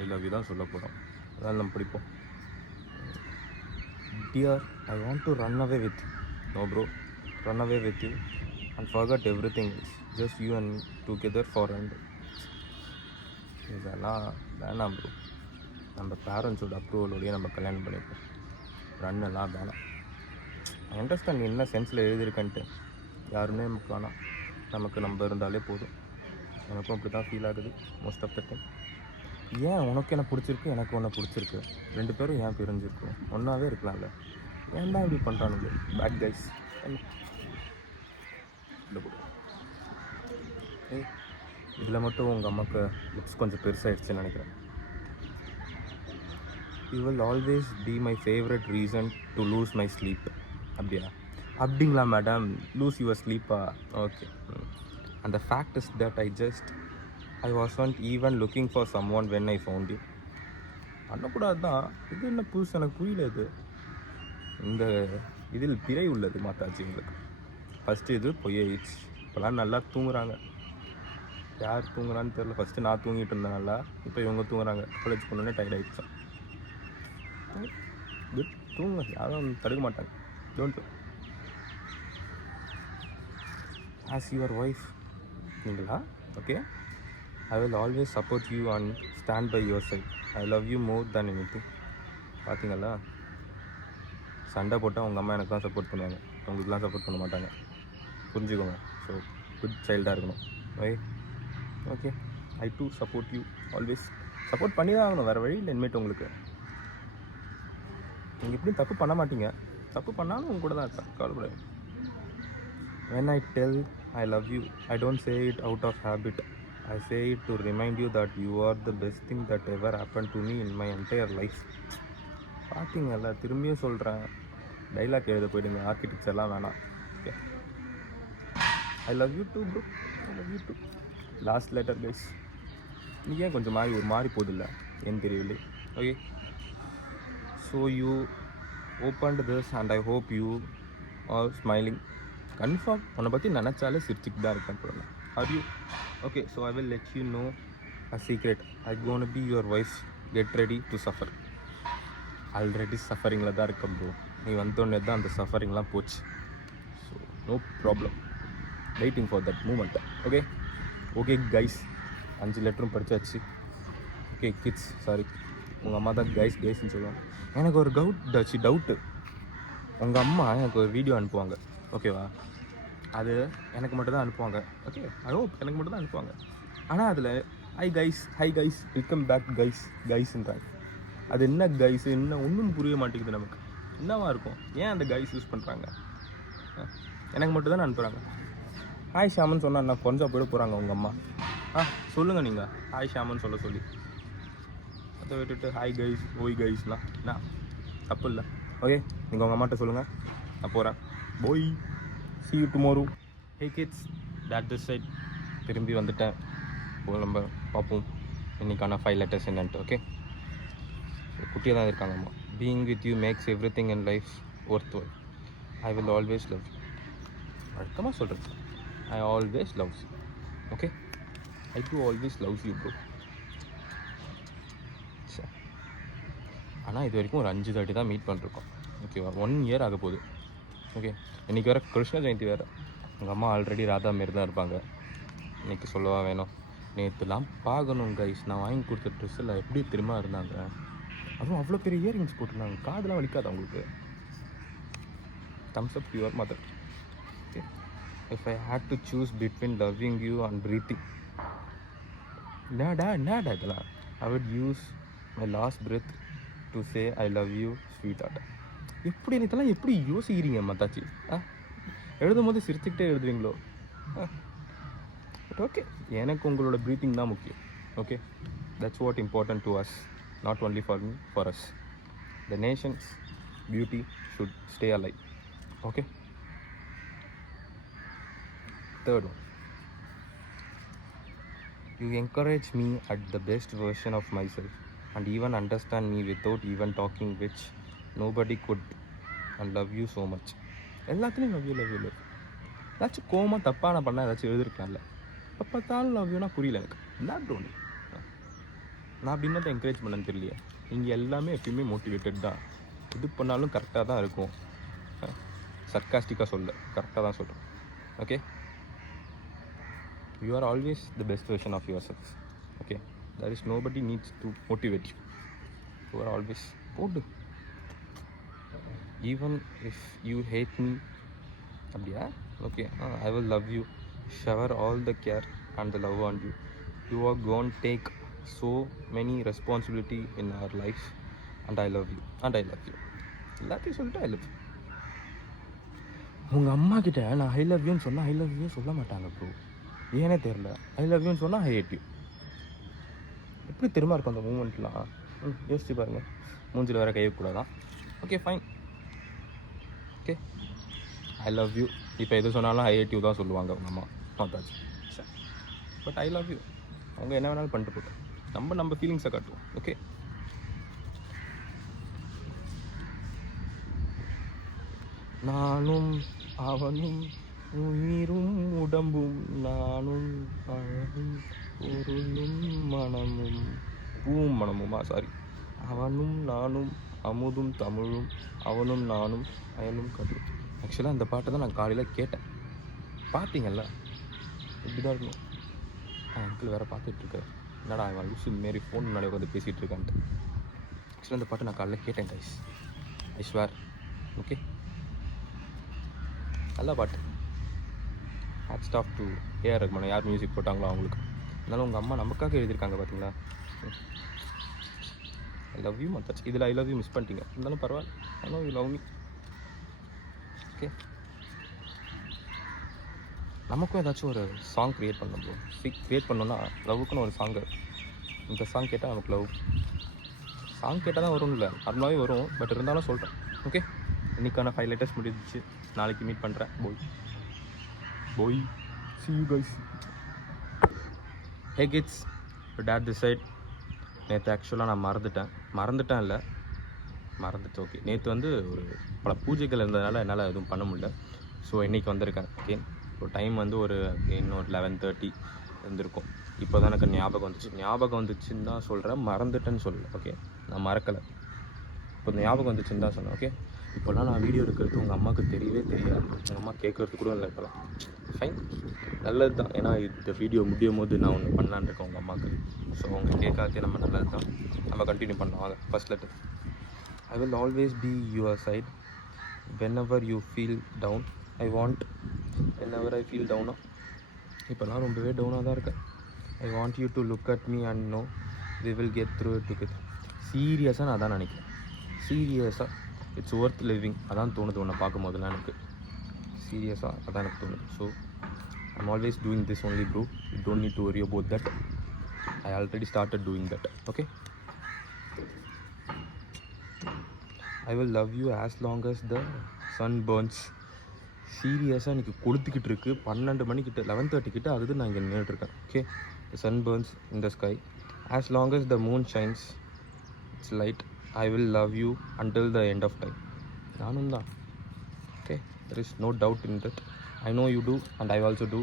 ஐ லவ் யூ தான் சொல்ல போகிறோம். அதனால் நம்ம பிடிப்போம். Dear, I want to run away with you. No bro, run away with you and forget everything else. Just you and me together forever. இதெல்லாம் வேணாம் ப்ரோ. நம்ம பேரண்ட்ஸோட அப்ரூவலோடையே நம்ம கல்யாணம் பண்ணிப்போம். ரன்னெல்லாம் வேணாம். ஐ அண்டர்ஸ்டாண்ட் என்ன சென்ஸில் எழுதியிருக்கேன்ட்டு. யாருமே நமக்கு வேணாம், நமக்கு நம்ம இருந்தாலே போதும். எனக்கும் அப்படி தான் ஃபீல் ஆகுது மோஸ்ட் ஆஃப் த டைம். ஏன் உனக்கு என்ன பிடிச்சிருக்கு, எனக்கு ஒன்று பிடிச்சிருக்கு, 2 பேரும் ஏன் பிரிஞ்சிருக்கோம், ஒன்றாவே இருக்கலாம்ல. ஏன் தான் இப்படி பண்ணுறானுங்க பேட் கைஸ். இதில் மட்டும் உங்கள் அம்மாவுக்கு லிப்ஸ் கொஞ்சம் பெருசாகிடுச்சுன்னு நினைக்கிறேன். You will always be my favourite reason to lose my sleep. அப்படிங்களா மேடம், லூஸ் யுவர் ஸ்லீப்பா? Okay. And the fact is that I wasn't even looking for someone when I found you. பண்ணக்கூடாது தான். இது என்ன புதுசு, எனக்கு புரியல. இந்த இதில் பிறை உள்ளது மாத்தாச்சு எங்களுக்கு. ஃபஸ்ட்டு இது பொய்யாயிடுச்சு. இப்போலாம் நல்லா தூங்குறாங்க. யார் தூங்குறான்னு தெரில. ஃபஸ்ட்டு நான் தூங்கிட்டு இருந்தேன் நல்லா, இப்போ இவங்க தூங்குறாங்க. காலேஜ் போனோடனே டயர்ட் ஆகிடுச்சோம். குட், தூங்க, யாரும் தடுக்க மாட்டாங்க. டோன்ட் ஆஸ் யுவர் ஒய்ஃப் நீங்களா? Okay, I will always support you and stand by your side. I love you more than anything. பார்த்தீங்களா, சண்டை போட்டால் உங்கள் அம்மா எனக்கு தான் சப்போர்ட் பண்ணுவாங்க, உங்களுக்குலாம் சப்போர்ட் பண்ண மாட்டாங்க. புரிஞ்சுக்கோங்க. ஸோ குட் சைல்டாக இருக்கணும். Okay, I do support you always. Support பண்ணி தான் ஆகணும், வேறு வழி இல்லை இனிமேட்டு உங்களுக்கு. நீங்கள் எப்படியும் தப்பு பண்ண மாட்டீங்க, தப்பு பண்ணாலும் உங்க கூட தான் இருப்பேன், கவலைப்படாது. When I tell I love you, I don't say it out of habit. I say it to remind you that you are the best thing that ever happened to me in my entire life. பார்த்தீங்கல்ல, திரும்பியும் சொல்கிறேன், dialogue எழுத போயிடுங்க, architects எல்லாம் வேணாம். Okay, I love you too bro, I love you too. Last letter guys. இன்றைக்கி ஏன் கொஞ்சம் ஒரு மாதிரி போதில்லை, ஏன்னு தெரியவில்லை. Okay, so you opened this and I hope you are smiling. Confirm உன்னை பற்றி நினச்சாலே சிரிச்சுட்டு தான் இருக்கேன் போல. Are you okay? So I will let you know a secret. I gonna be your wife. Get ready to suffer. Already சஃபரிங்கில் தான் இருக்கேன் ப்ரோ. நீ வந்தோடனே தான் அந்த சஃபரிங்லாம் போச்சு. So no problem, waiting for that moment. Okay okay guys, 5 லெட்டரும் படித்தாச்சு. ஓகே கிட்ஸ், சாரி, உங்கள் அம்மா தான் கைஸ் கைஸ்ன்னு சொல்லுவாங்க. எனக்கு ஒரு டவுட்டு. உங்கள் அம்மா எனக்கு ஒரு வீடியோ அனுப்புவாங்க, ஓகேவா? அது எனக்கு மட்டும் தான் அனுப்புவாங்க. ஓகே, ஐ ஹோப் எனக்கு மட்டும் தான் அனுப்புவாங்க. ஆனால் அதில் ஹை கைஸ் வெல்கம் பேக் கைஸ்ன்றாங்க. அது என்ன கைஸ், என்ன ஒன்றும் புரிய மாட்டேங்குது நமக்கு. என்னவா இருக்கும், ஏன் அந்த கைஸ் யூஸ் பண்ணுறாங்க? எனக்கு மட்டும் தான் அனுப்புகிறாங்க. ஹாய் ஷாமன் சொன்னால் நான் கொஞ்சம் போயிட போகிறாங்க உங்கள் அம்மா. சொல்லுங்கள் நீங்கள் ஹாய் ஷாமன் சொல்ல சொல்லி. அதை விட்டுட்டு ஹாய் கைஸ் ஓய் கைஸ்லாம் என்ன தப்பு இல்லை. ஓகே, நீங்கள் உங்கள் அம்மாட்ட சொல்லுங்கள், நான் போகிறேன். போய் see you tomorrow. Hey kids, that this side. திரும்பி வந்துட்டேன். இப்போ நம்ம பார்ப்போம் இன்றைக்கான 5 letters என்னன்ட்டு. ஓகே, குட்டியாக தான் இருக்காங்க அம்மா. Being with you makes everything in life worth well. I will always love you. வழக்கமாக சொல்கிறது, I always love you. Okay, I too always loves you bro. சரி, ஆனால் இது வரைக்கும் ஒரு 5 தான் மீட் பண்ணிருக்கோம். ஓகேவா? 1 year ஆக போகுது. ஓகே, இன்றைக்கி வேறு கிருஷ்ண ஜெயந்தி வேறு. எங்கள் அம்மா ஆல்ரெடி ராதா மாரி தான் இருப்பாங்க. இன்றைக்கி சொல்லவா வேணும்? நேற்றுலாம் பார்க்கணும் கைஸ், நான் வாங்கி கொடுத்த ட்ரெஸ்ஸில் எப்படி திரும்ப இருந்தாங்க. அதுவும் அவ்வளோ பெரிய இயரிங்ஸ் போட்டிருந்தாங்க. காதெலாம் வலிக்காது அவங்களுக்கு. Thumbs up your mother. Okay, if I had to choose between loving you and breathing, என்னடா இதெல்லாம். I would use my last breath to say I love you sweetheart. எப்படி இதெல்லாம் எப்படி யோசிக்கிறீங்க மத்தாச்சி? எழுதும் போது சிரிச்சுக்கிட்டே எழுதுவீங்களோ? பட் ஓகே, எனக்கு உங்களோட ப்ரீத்திங் தான் முக்கியம். Okay, that's what important to us, not only for me, for us. The nation's beauty should stay alive. Okay, third one. You encourage me at the best version of myself and even understand me without even talking, which nobody could, and love you so much. எல்லாத்துலேயும் love you. ஏதாச்சும் coma தப்பாக நான் பண்ணால் ஏதாச்சும் எழுதிருக்கலாம்ல. இப்போ பார்த்தாலும் love யூனா புரியல எனக்கு. என்ன ட்ரோனி, நான் அப்படின்னு தான் என்கரேஜ் பண்ணேன்னு தெரியலையே. நீங்கள் எல்லாமே எப்பயுமே மோட்டிவேட்டட் தான். இது பண்ணாலும் கரெக்டாக தான் இருக்கும். சர்க்காஸ்டிக்காக சொல்ல, கரெக்டாக தான் சொல்கிறேன். Okay, you are always the best version of yourself. Okay, there is nobody needs to motivate you. You are always good. Even if you hate me, abdiya okay, I will love you, shower all the care and the love on you. You are going to take so many responsibility in our life, and I love you, and I love you. எல்லாத்தையும் சொல்லிட்டு ஐ love you. உங்கள் அம்மா கிட்ட நான் I love யூன்னு சொன்னால் ஐ love you சொல்ல மாட்டாங்க ப்ரோ. ஏனே தெரில. ஐ லவ் யூன்னு சொன்னால் ஐ ஹேட் யூ. எப்படி திரும்ப இருக்கும் அந்த மூமெண்ட்லாம்? யோசிச்சு பாருங்கள். மூஞ்சில் வேறு கை வைக்கக்கூடாதான். Okay fine. Okay, I love you. இப்போ எது சொன்னாலும் ஐ ஹேட் யூ தான் சொல்லுவாங்க உங்கள் அம்மா. பார்த்தாச்சு. But I love you. அவங்க என்ன வேணாலும் பண்ணிட்டு போட்டோம். நம்ம ஃபீலிங்ஸை காட்டுவோம். ஓகே, நானும் அவனும் உயிரும் உடம்பும், நானும் அழகும் பொருளும் மனமும் பூவும் மனமுமா சாரி, அவனும் நானும் அமுதும் தமிழும், அவனும் நானும் அயலும் கடலும். ஆக்சுவலாக அந்த பாட்டை தான் நான் காலையில் கேட்டேன். பார்த்தீங்கல்ல, இப்படி தான் இருக்கணும். அங்கிள் வேறு பார்த்துட்ருக்காரு, என்னடா அவன் லூசு மாரி ஃபோன் முன்னாடி உட்காந்து பேசிகிட்டு இருக்கான்ட்டு. ஆக்சுவலாக அந்த பாட்டை நான் காலையில் கேட்டேன் கைஸ், ஐ ஸ்வேர். ஓகே, நல்ல பாட்டு. Hats off to A R Rahman. யார் மியூசிக் போட்டாங்களோ அவங்களுக்கு. அதனால உங்கள் அம்மா நமக்காக எழுதியிருக்காங்க பார்த்தீங்களா? ஐ லவ் யூ மச்சாச்சு. இதில் ஐ லவ் யூ மிஸ் பண்ணிட்டீங்க, இருந்தாலும் பரவாயில்ல. I know you love me. Okay, நமக்கும் ஏதாச்சும் ஒரு சாங் க்ரியேட் பண்ணணும் ப்ரோ. க்ரியேட் பண்ணோன்னா லவ்வுக்குன்னு ஒரு சாங்கு. இந்த சாங் கேட்டால் நமக்கு லவ் சாங் கேட்டால் தான் வரும்ல, நார்மலாகவே வரும். பட் இருந்தாலும் சொல்கிறேன். ஓகே, இன்றைக்கான 5 letters முடிஞ்சிச்சு. நாளைக்கு மீட் பண்ணுறேன். போய் see you guys. Hey kids, dad this side. நேற்று ஆக்சுவலாக நான் மறந்துட்டேன் இல்லை மறந்துட்டு. ஓகே, நேற்று வந்து ஒரு பல பூஜைகள் இருந்ததுனால என்னால் எதுவும் பண்ண முடியல. ஸோ இன்றைக்கி வந்திருக்கேன். ஓகே, ஸோ டைம் வந்து இன்னொரு 11:30 இருந்திருக்கும். இப்போ தான் எனக்கு ஞாபகம் வந்துச்சுன்னு தான் சொல்கிறேன், மறந்துட்டேன்னு சொல்லலை. ஓகே, நான் மறக்கலை, இப்போ ஞாபகம் வந்துச்சுன்னு தான் சொன்னேன். ஓகே, இப்போல்லாம் நான் வீடியோ எடுக்கிறது உங்கள் அம்மாவுக்கு தெரியவே தெரியாது. உங்கள் அம்மா கேட்குறது கூட இல்லை இப்போலாம். ஃபைன், நல்லது தான். ஏன்னா இந்த வீடியோ முடியும் போது நான் ஒன்று பண்ணலான்னு இருக்கேன் உங்கள் அம்மாவுக்கு. ஸோ அவங்க கேட்காதே நம்ம நல்லது தான், நம்ம கண்டினியூ பண்ணலாம். வாங்க, first letter. I will always be your side whenever you feel down. I want whenever I feel டவுனா, இப்போலாம் ரொம்பவே டவுனாக தான் இருக்கேன். I want you to look at me and know we will get through it together. சீரியஸாக நான் அதான் நினைக்கிறேன். சீரியஸாக இட்ஸ் ஒர்த் லிவிங். அதான் தோணுது உன்னை பார்க்கும்போதெல்லாம் எனக்கு. சீரியஸாக அதான் எனக்கு தோணுது. So I'm always doing this only bro. You don't need to worry about that. I already started doing that. Okay, I will love you as long as the sun burns. சீரியஸாக எனக்கு கொடுத்துக்கிட்டு இருக்கு. 12 மணிக்கிட்ட 11:30 கிட்ட ஆகுது. நான் இங்கே நின்றுட்டுருக்கேன். Okay, the sun burns in the sky as long as the moon shines its light. I will love you until the end of time. நானும் தான். Okay, there is no doubt in that. I know you do and I also do,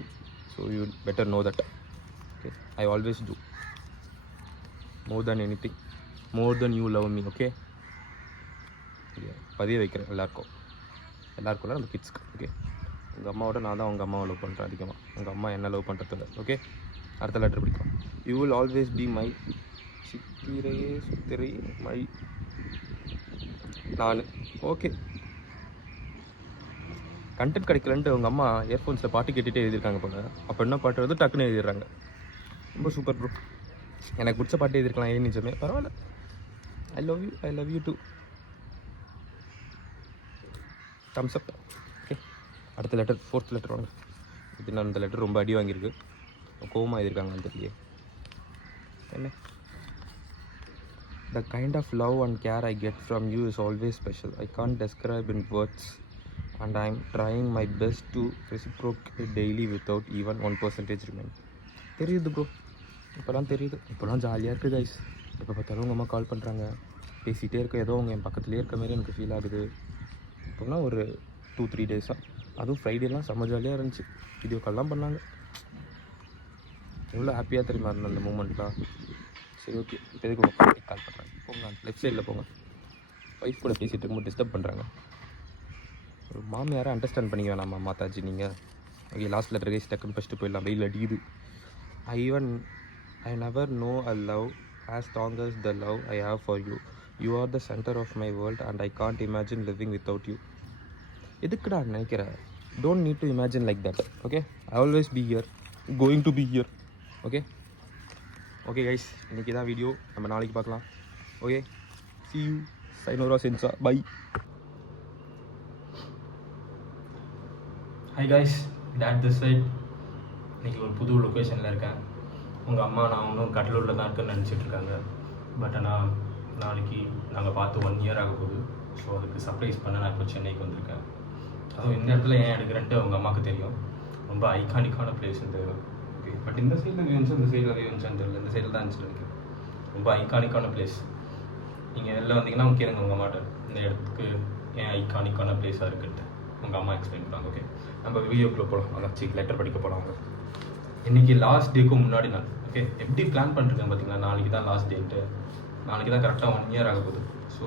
so you better know that. Okay, I always do, more than anything, more than you love me. Okay, பதிய வைக்கிறேன் எல்லாருக்கும் நம்ம கிட்ஸ்க்கு. Okay, உங்கள் அம்மாவோட நான் தான் உங்கள் அம்மாவை லவ் பண்ணுறேன் அதிகமாக. உங்கள் அம்மா என்ன லவ் பண்ணுறது. ஓகே, அடுத்த லெட்டர் பிடிக்கும். You will always be my Chithirai my நான். ஓகே, கண்டென்ட் கிடைக்கலன்ட்டு உங்கள் அம்மா இயர்ஃபோன்ஸில் பாட்டு கேட்டுகிட்டே எழுதியிருக்காங்க போல. அப்போ என்ன பாட்டு வருது டக்குன்னு எழுதிடுறாங்க. ரொம்ப சூப்பர் ப்ரோ. எனக்கு பிடிச்ச பாட்டு எழுதியிருக்கலாம். நிஜமே பரவாயில்ல. I love you too. Thumbs up. Okay, அடுத்த லெட்டர், 4th லெட்டர் வாங்க. இது நான் இந்த லெட்டர் ரொம்ப அடி வாங்கியிருக்கு. கோவமாக எழுதியிருக்காங்க அந்த தெரியலையே என்ன. The kind of love and care I get from you is always special. I can't describe in words and I'm trying my best to reciprocate daily without even 1% remain. தெரியுது ப்ரோ, இப்போலாம் தெரியுது. இப்போலாம் ஜாலியாக இருக்குது கைஸ். இப்போ பார்த்தாலும் உங்கள் அம்மா கால் பண்ணுறாங்க, பேசிகிட்டே இருக்க. ஏதோ அவங்க என் பக்கத்துலேயே இருக்க மாதிரி எனக்கு ஃபீல் ஆகுது. இப்போலாம் ஒரு 2-3 டேஸாக, அதுவும் ஃப்ரைடேலாம் செம்ம ஜாலியாக இருந்துச்சு. வீடியோ கால்லாம் பண்ணாங்க. எவ்வளோ ஹாப்பியாக தெரியுமா இருந்தேன் அந்த மூமெண்ட்லாம். சரி ஓகே, இப்போ எதுக்கு உங்கள் பாட்டி கால் பண்ணுறாங்க. போங்க, லெஃப்ட் சைடில் போங்க. ஒய்ஃப் கூட பேசிகிட்டு இருக்கும்போது டிஸ்டர்ப் பண்ணுறாங்க. ஒரு மாமியாரை அண்டர்ஸ்டாண்ட் பண்ணிக்க வேணாமா மாதாஜி நீங்கள். ஓகே, லாஸ்ட் லெட்டர் கைஸ், டக்குன்னு ஃபஸ்ட்டு போயிடலாம். வெயில் அடிக்குது. I never know a love as long as the love I have for you. You are the center of my world and I can't imagine living without you. எதுக்குடா நினைக்கிறேன். Don't need to imagine like that. Okay, I always be here, going to be here. Okay okay guys, இன்றைக்கி தான் video. நம்ம நாளைக்கு பார்க்கலாம். Okay, see you. sayonara sensa, bye. Hi guys, dad this side. இன்றைக்கி ஒரு புது லொக்கேஷனில் இருக்கேன். உங்கள் அம்மா நான் இன்னும் கடலூரில் தான் இருக்கேன்னு நினச்சிட்ருக்காங்க. பட் ஆனால் நாளைக்கு நாங்கள் பார்த்து 1 year ஆக போகுது. ஸோ அதுக்கு சர்ப்ரைஸ் பண்ண நான் இப்போ சென்னைக்கு வந்திருக்கேன். அதுவும் இந்த இடத்துல ஏன் எடுக்கிறேன்ட்டு உங்கள் அம்மாவுக்கு தெரியும். ரொம்ப ஐகானிக்கான பிளேஸ் இந்த. ஓகே, பட் இந்த சைடில் வியூன்ஸ், இந்த சைடில் வியூன்ஸ்ன்னு தெரியல. இந்த சைடில் தான் இருந்துச்சு நினைக்கிறேன். ரொம்ப ஐகானிக்கான பிளேஸ். நீங்கள் வெளில வந்தீங்கன்னா கேளுங்க உங்கள் அம்மாட்ட, இந்த இடத்துக்கு ஏன் ஐகானிக்கான பிளேஸாக இருக்குன்ட்டு உங்கள் அம்மா எக்ஸ்பிளைன் பண்ணுவாங்க. ஓகே, நம்ம வீடியோக்குள்ளே போகலாம். அதாச்சு லெட்டர் படிக்க போகலாம். அவங்க இன்றைக்கி லாஸ்ட் டேக்கு முன்னாடி நாள். ஓகே, எப்படி பிளான் பண்ணிருக்கேன் பார்த்தீங்களா. நாளைக்கு தான் லாஸ்ட் டேட்டு. நாளைக்கு தான் கரெக்டாக 1 year ஆக போகுது. ஸோ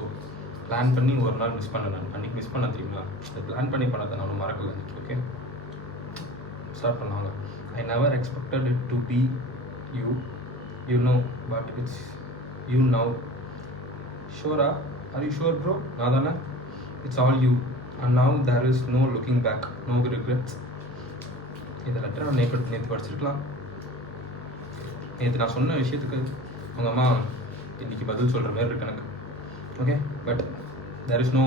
பிளான் பண்ணி ஒரு நாள் மிஸ் பண்ணேன். நான் அன்றைக்கி மிஸ் பண்ண தெரியுங்களா. அதை பிளான் பண்ணி பண்ணதை நான் ஒன்றும் மறக்கல அன்றைக்கி. ஓகே, ஸ்டார்ட் பண்ணாங்க. I never expected it to be you, you know, but it's you now. Sure, are you sure bro? Nadana, it's all you, and now there is no looking back, no regrets. இந்த letter நான் நேற்று படிச்சிருக்கலாம். நேற்று நான் சொன்ன விஷயத்துக்கு உங்கள் அம்மா இன்றைக்கி பதில் சொல்கிற மாதிரி இருக்கு எனக்கு. Okay, but there is no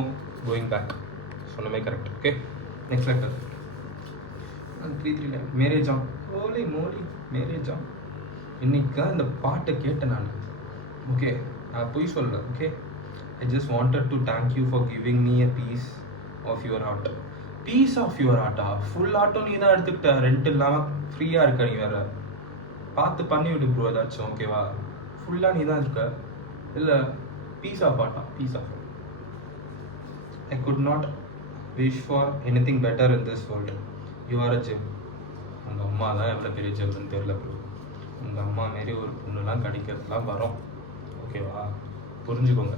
going back. சொன்னமே கரெக்ட். ஓகே, நெக்ஸ்ட் லெட்டர் 339 மேரேஜா. ஓலி மோலி மேரேஜா. இன்னைக்கு தான் இந்த பாட்டை கேட்டேன் நான். ஓகே, நான் பொய் சொல்லல. Okay, I just wanted to thank you for giving me a piece of your heart. Piece of your ஹார்ட்டா? ஃபுல் ஆர்ட்டும் நீ தான் எடுத்துக்கிட்ட, ரெண்ட் இல்லாமல் ஃப்ரீயாக இருக்க. நீ வேறு பார்த்து பண்ணி விடு ப்ரோ ஏதாச்சும். ஓகேவா? ஃபுல்லாக நீ தான் இருக்க. இல்லை பீஸ் ஆஃப் ஹார்ட்டா? Piece of. I could not wish for anything better in this world. You are a gem. உங்கள் அம்மா தான் எவ்வளோ பெரிய ஜெம்னு தெரில ப்ரோ. உங்கள் அம்மா மாரி ஒரு பொண்ணுலாம் கிடைக்கிறதுலாம் வரும். ஓகேவா? புரிஞ்சுக்கோங்க.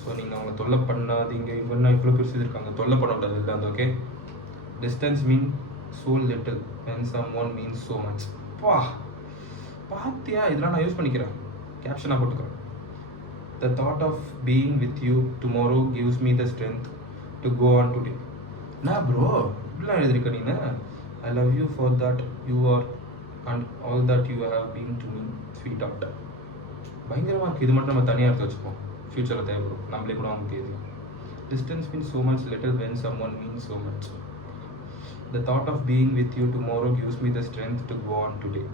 ஸோ நீங்கள் அவங்கள தொல்லை பண்ணாதீங்க. இவங்கன்னா இவ்வளோ பெருசு இருக்காங்க, தொல்லை பண்ணக்கூடாது. இல்லை அந்த okay. Distance mean so little when someone means so much. பா பாத்தியா, இதெல்லாம் நான் யூஸ் பண்ணிக்கிறேன், கேப்ஷனாக போட்டுக்கிறேன். The thought of being with you tomorrow gives me the strength to go on today. நான் ப்ரோ இப்படிலாம் எழுதிருக்க நீ. I love you for that you are and all that you have been to me, sweetheart. பயங்கரமாக இருக்குது. இது மட்டும் நம்ம தனியாக எடுத்து வச்சுப்போம், ஃப்யூச்சரில் தேவைப்படும். நம்மளே கூட அவங்களுக்கு எழுதியும். Distance means so much little when someone means so much. The thought of being with you tomorrow gives me the strength to go on today.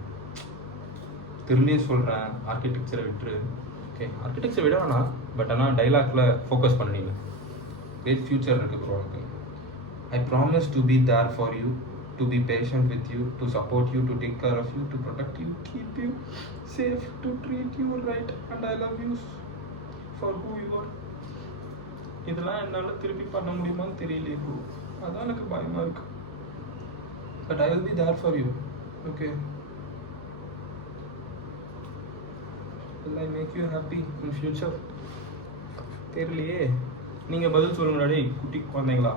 திரும்பியே சொல்கிறேன், ஆர்கிடெக்சரை விட்டுரு. ஓகே, ஆர்கிடெக்சரை விட வேணாம், பட் ஆனால் டைலாக்ல ஃபோக்கஸ் பண்ணிங்க. கிரேட் ஃபியூச்சர் இருக்குது ப்ரோ எனக்கு. I promise to be there for you, to be patient with you, to support you, to take care of you, to protect you, keep you safe, to treat you right, and I love you for who you are. இதெல்லாம் என்னால் திருப்பி பண்ண முடியுமான்னு தெரியல bro. அதான் எனக்கு பயமாக இருக்கு. But I will be there for you. Okay. Will I make you happy in future? தெரியலையே. நீங்கள் பதில் சொல்லுங்க டேய் குட்டி குழந்தைங்களா.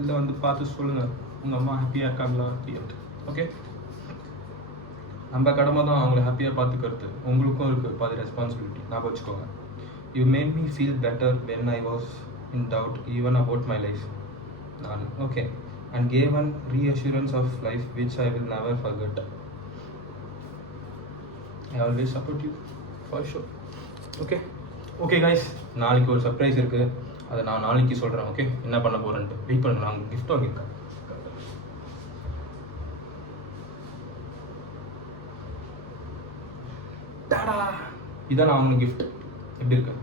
இல்லை வந்து பார்த்து சொல்லுங்கள் உங்கள் அம்மா ஹாப்பியாக இருக்காங்களா அப்படின்ட்டு. ஓகே, நம்ம கடமை தான் அவங்கள ஹாப்பியாக பார்த்துக்கிறது. உங்களுக்கும் இருக்குது பாதி ரெஸ்பான்சிபிலிட்டி. நான் வச்சுக்கோங்க. You made me feel better when I was in doubt even about my life. நான் okay and gave an reassurance of life which I will never forget. I always support you for sure. Okay guys, நாளைக்கு ஒரு surprise இருக்குது. அதை நான் நாளைக்கு சொல்கிறேன். Okay, என்ன பண்ண போகிறேன்ட்டு வெயிட் பண்ணுங்க. நான் கிஃப்ட் வாங்கியிருக்கேன். டாடா, இதான் நான் அவங்களுக்கு கிஃப்ட். எப்படி இருக்கு?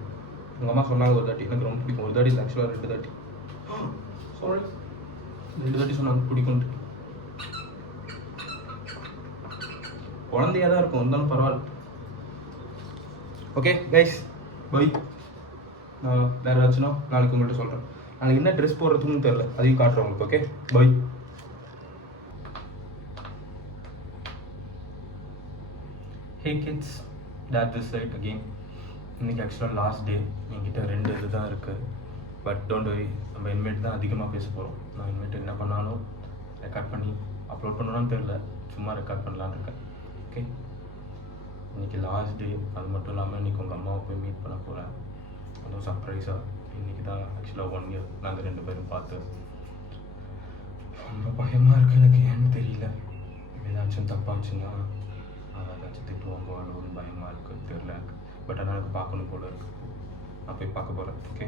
உங்கள் அம்மா சொன்னாங்க ஒரு தாட்டி, எனக்கு ரொம்ப பிடிக்கும். ஒரு தாட்டி ஆக்சுவலாக 2 தாட்டி சாரி 2 தாட்டி சொன்னாங்க பிடிக்கும்ட்டு. குழந்தையாக தான் இருக்கும், இருந்தாலும் பரவாயில்ல. Okay guys, bye. நான் வேறு ஏதாச்சுன்னா நாளைக்கு உங்கள்கிட்ட சொல்கிறேன். நாளைக்கு என்ன ட்ரெஸ் போடுறதுன்னு தெரில, அதையும் காட்டுறேன் உங்களுக்கு. Okay, bye. Hey kids, that this side again. இன்றைக்கி ஆக்சுவலாக லாஸ்ட் டே. என்கிட்ட 2 இது தான் இருக்குது. பட் டோன்ட் வரி, நம்ம இனிமேட் தான் அதிகமாக பேச போகிறோம். நான் இனிமேட்டு என்ன பண்ணாலும் ரெக்கார்ட் பண்ணி அப்லோட் பண்ணணும்னு தெரில, சும்மா ரெக்கார்ட் பண்ணலான்னு இருக்கேன். ஓகே, இன்றைக்கி லாஸ்ட் டே. அது மட்டும் இல்லாமல் இன்றைக்கி உங்கள் அம்மாவை போய் மீட் பண்ண போகிறேன். அதுவும் சர்ப்ரைஸாக. இன்றைக்கி தான் ஆக்சுவலாக 1 year நாங்கள் 2 பேரும் பார்த்து. ரொம்ப பயமாக இருக்குது எனக்கு, ஏன்னு தெரியல. ஏதாச்சும் தப்பாச்சுன்னா ஏதாச்சும் திட்டுவாங்க, அவ்வளோ பயமாக இருக்குது, தெரில. பட் ஆனால் எனக்கு பார்க்கணும் போல இருக்குது. நான் போய் பார்க்க போகிறேன். ஓகே,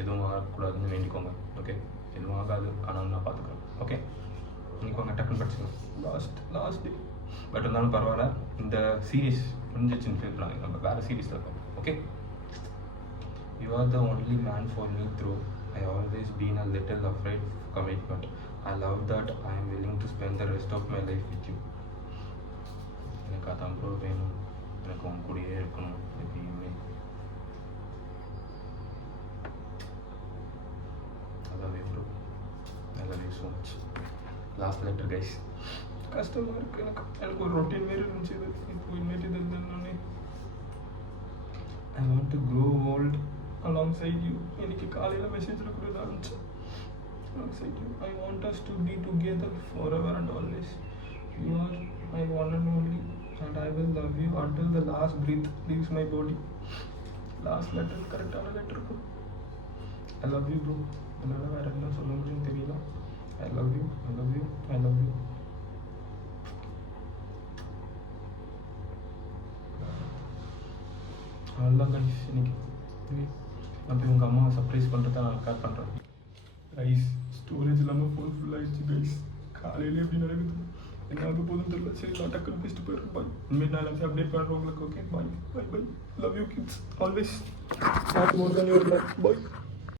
எதுவும் ஆகக்கூடாதுன்னு வேண்டிக்கோங்க. ஓகே, எதுவும் ஆகாது, ஆனால் நான் பார்த்துக்கிறேன். ஓகே, இன்றைக்கி அவங்க டக்குன்னு படிச்சுக்கலாம். Last day. பட் இருந்தாலும் பரவாயில்ல, இந்த சீரீஸ் முடிஞ்சிச்சுன்னு ஃபீல் பண்ணாங்க. நம்ம வேறு சீரீஸில் இருக்கோம். Okay, you are the only man for me through. I always been a little afraid of commitment. I love that I am willing to spend the rest of my life with you. எனக்கு அதான் bro வேணும். எனக்கு உன் கூடயே இருக்கணும் எப்பயுமே. அதான் bro. I love you so much. Last letter guys. கஷ்டமாக இருக்குது எனக்கு ஒரு ரொட்டீன் மாரி இருந்துச்சு. இப்போ இனிமேட்டு இது இருந்தோன்னே I want to grow old alongside you. இன்னைக்கு காலையில் மெசேஜில் கூட இருந்துச்சு. Alongside you, I want us to be together forever and always. You are my one and only, and I will love you until the last breath leaves my body. Last letter கரெக்டான letter இருக்கும். I love you bro. என்னால் வேறு என்ன சொல்ல முடியும்னு தெரியல. I love you, I love you, I love you. நல்லா guys இன்னைக்கு நான் போய் உங்கள் அம்மாவை சர்ப்ரைஸ் பண்ணுறத நான் ரெக்கார்ட் பண்ணுறேன். கைஸ் ஸ்டோரேஜ் இல்லாமல் ஃபோன் ஃபுல் ஆகிடுச்சு கைஸ். காலையிலே எப்படி நடக்குது என்ன ஆக போதும் தெரியல. சரி நான் டக்குன்னு பேசிட்டு போயிடுறேன். பாய். இனிமேல் நான் எல்லாத்தையும் அப்டேட் பண்ணுறேன் உங்களுக்கு. Okay bye bye bye. Love you kids always. Not more then your love. Bye.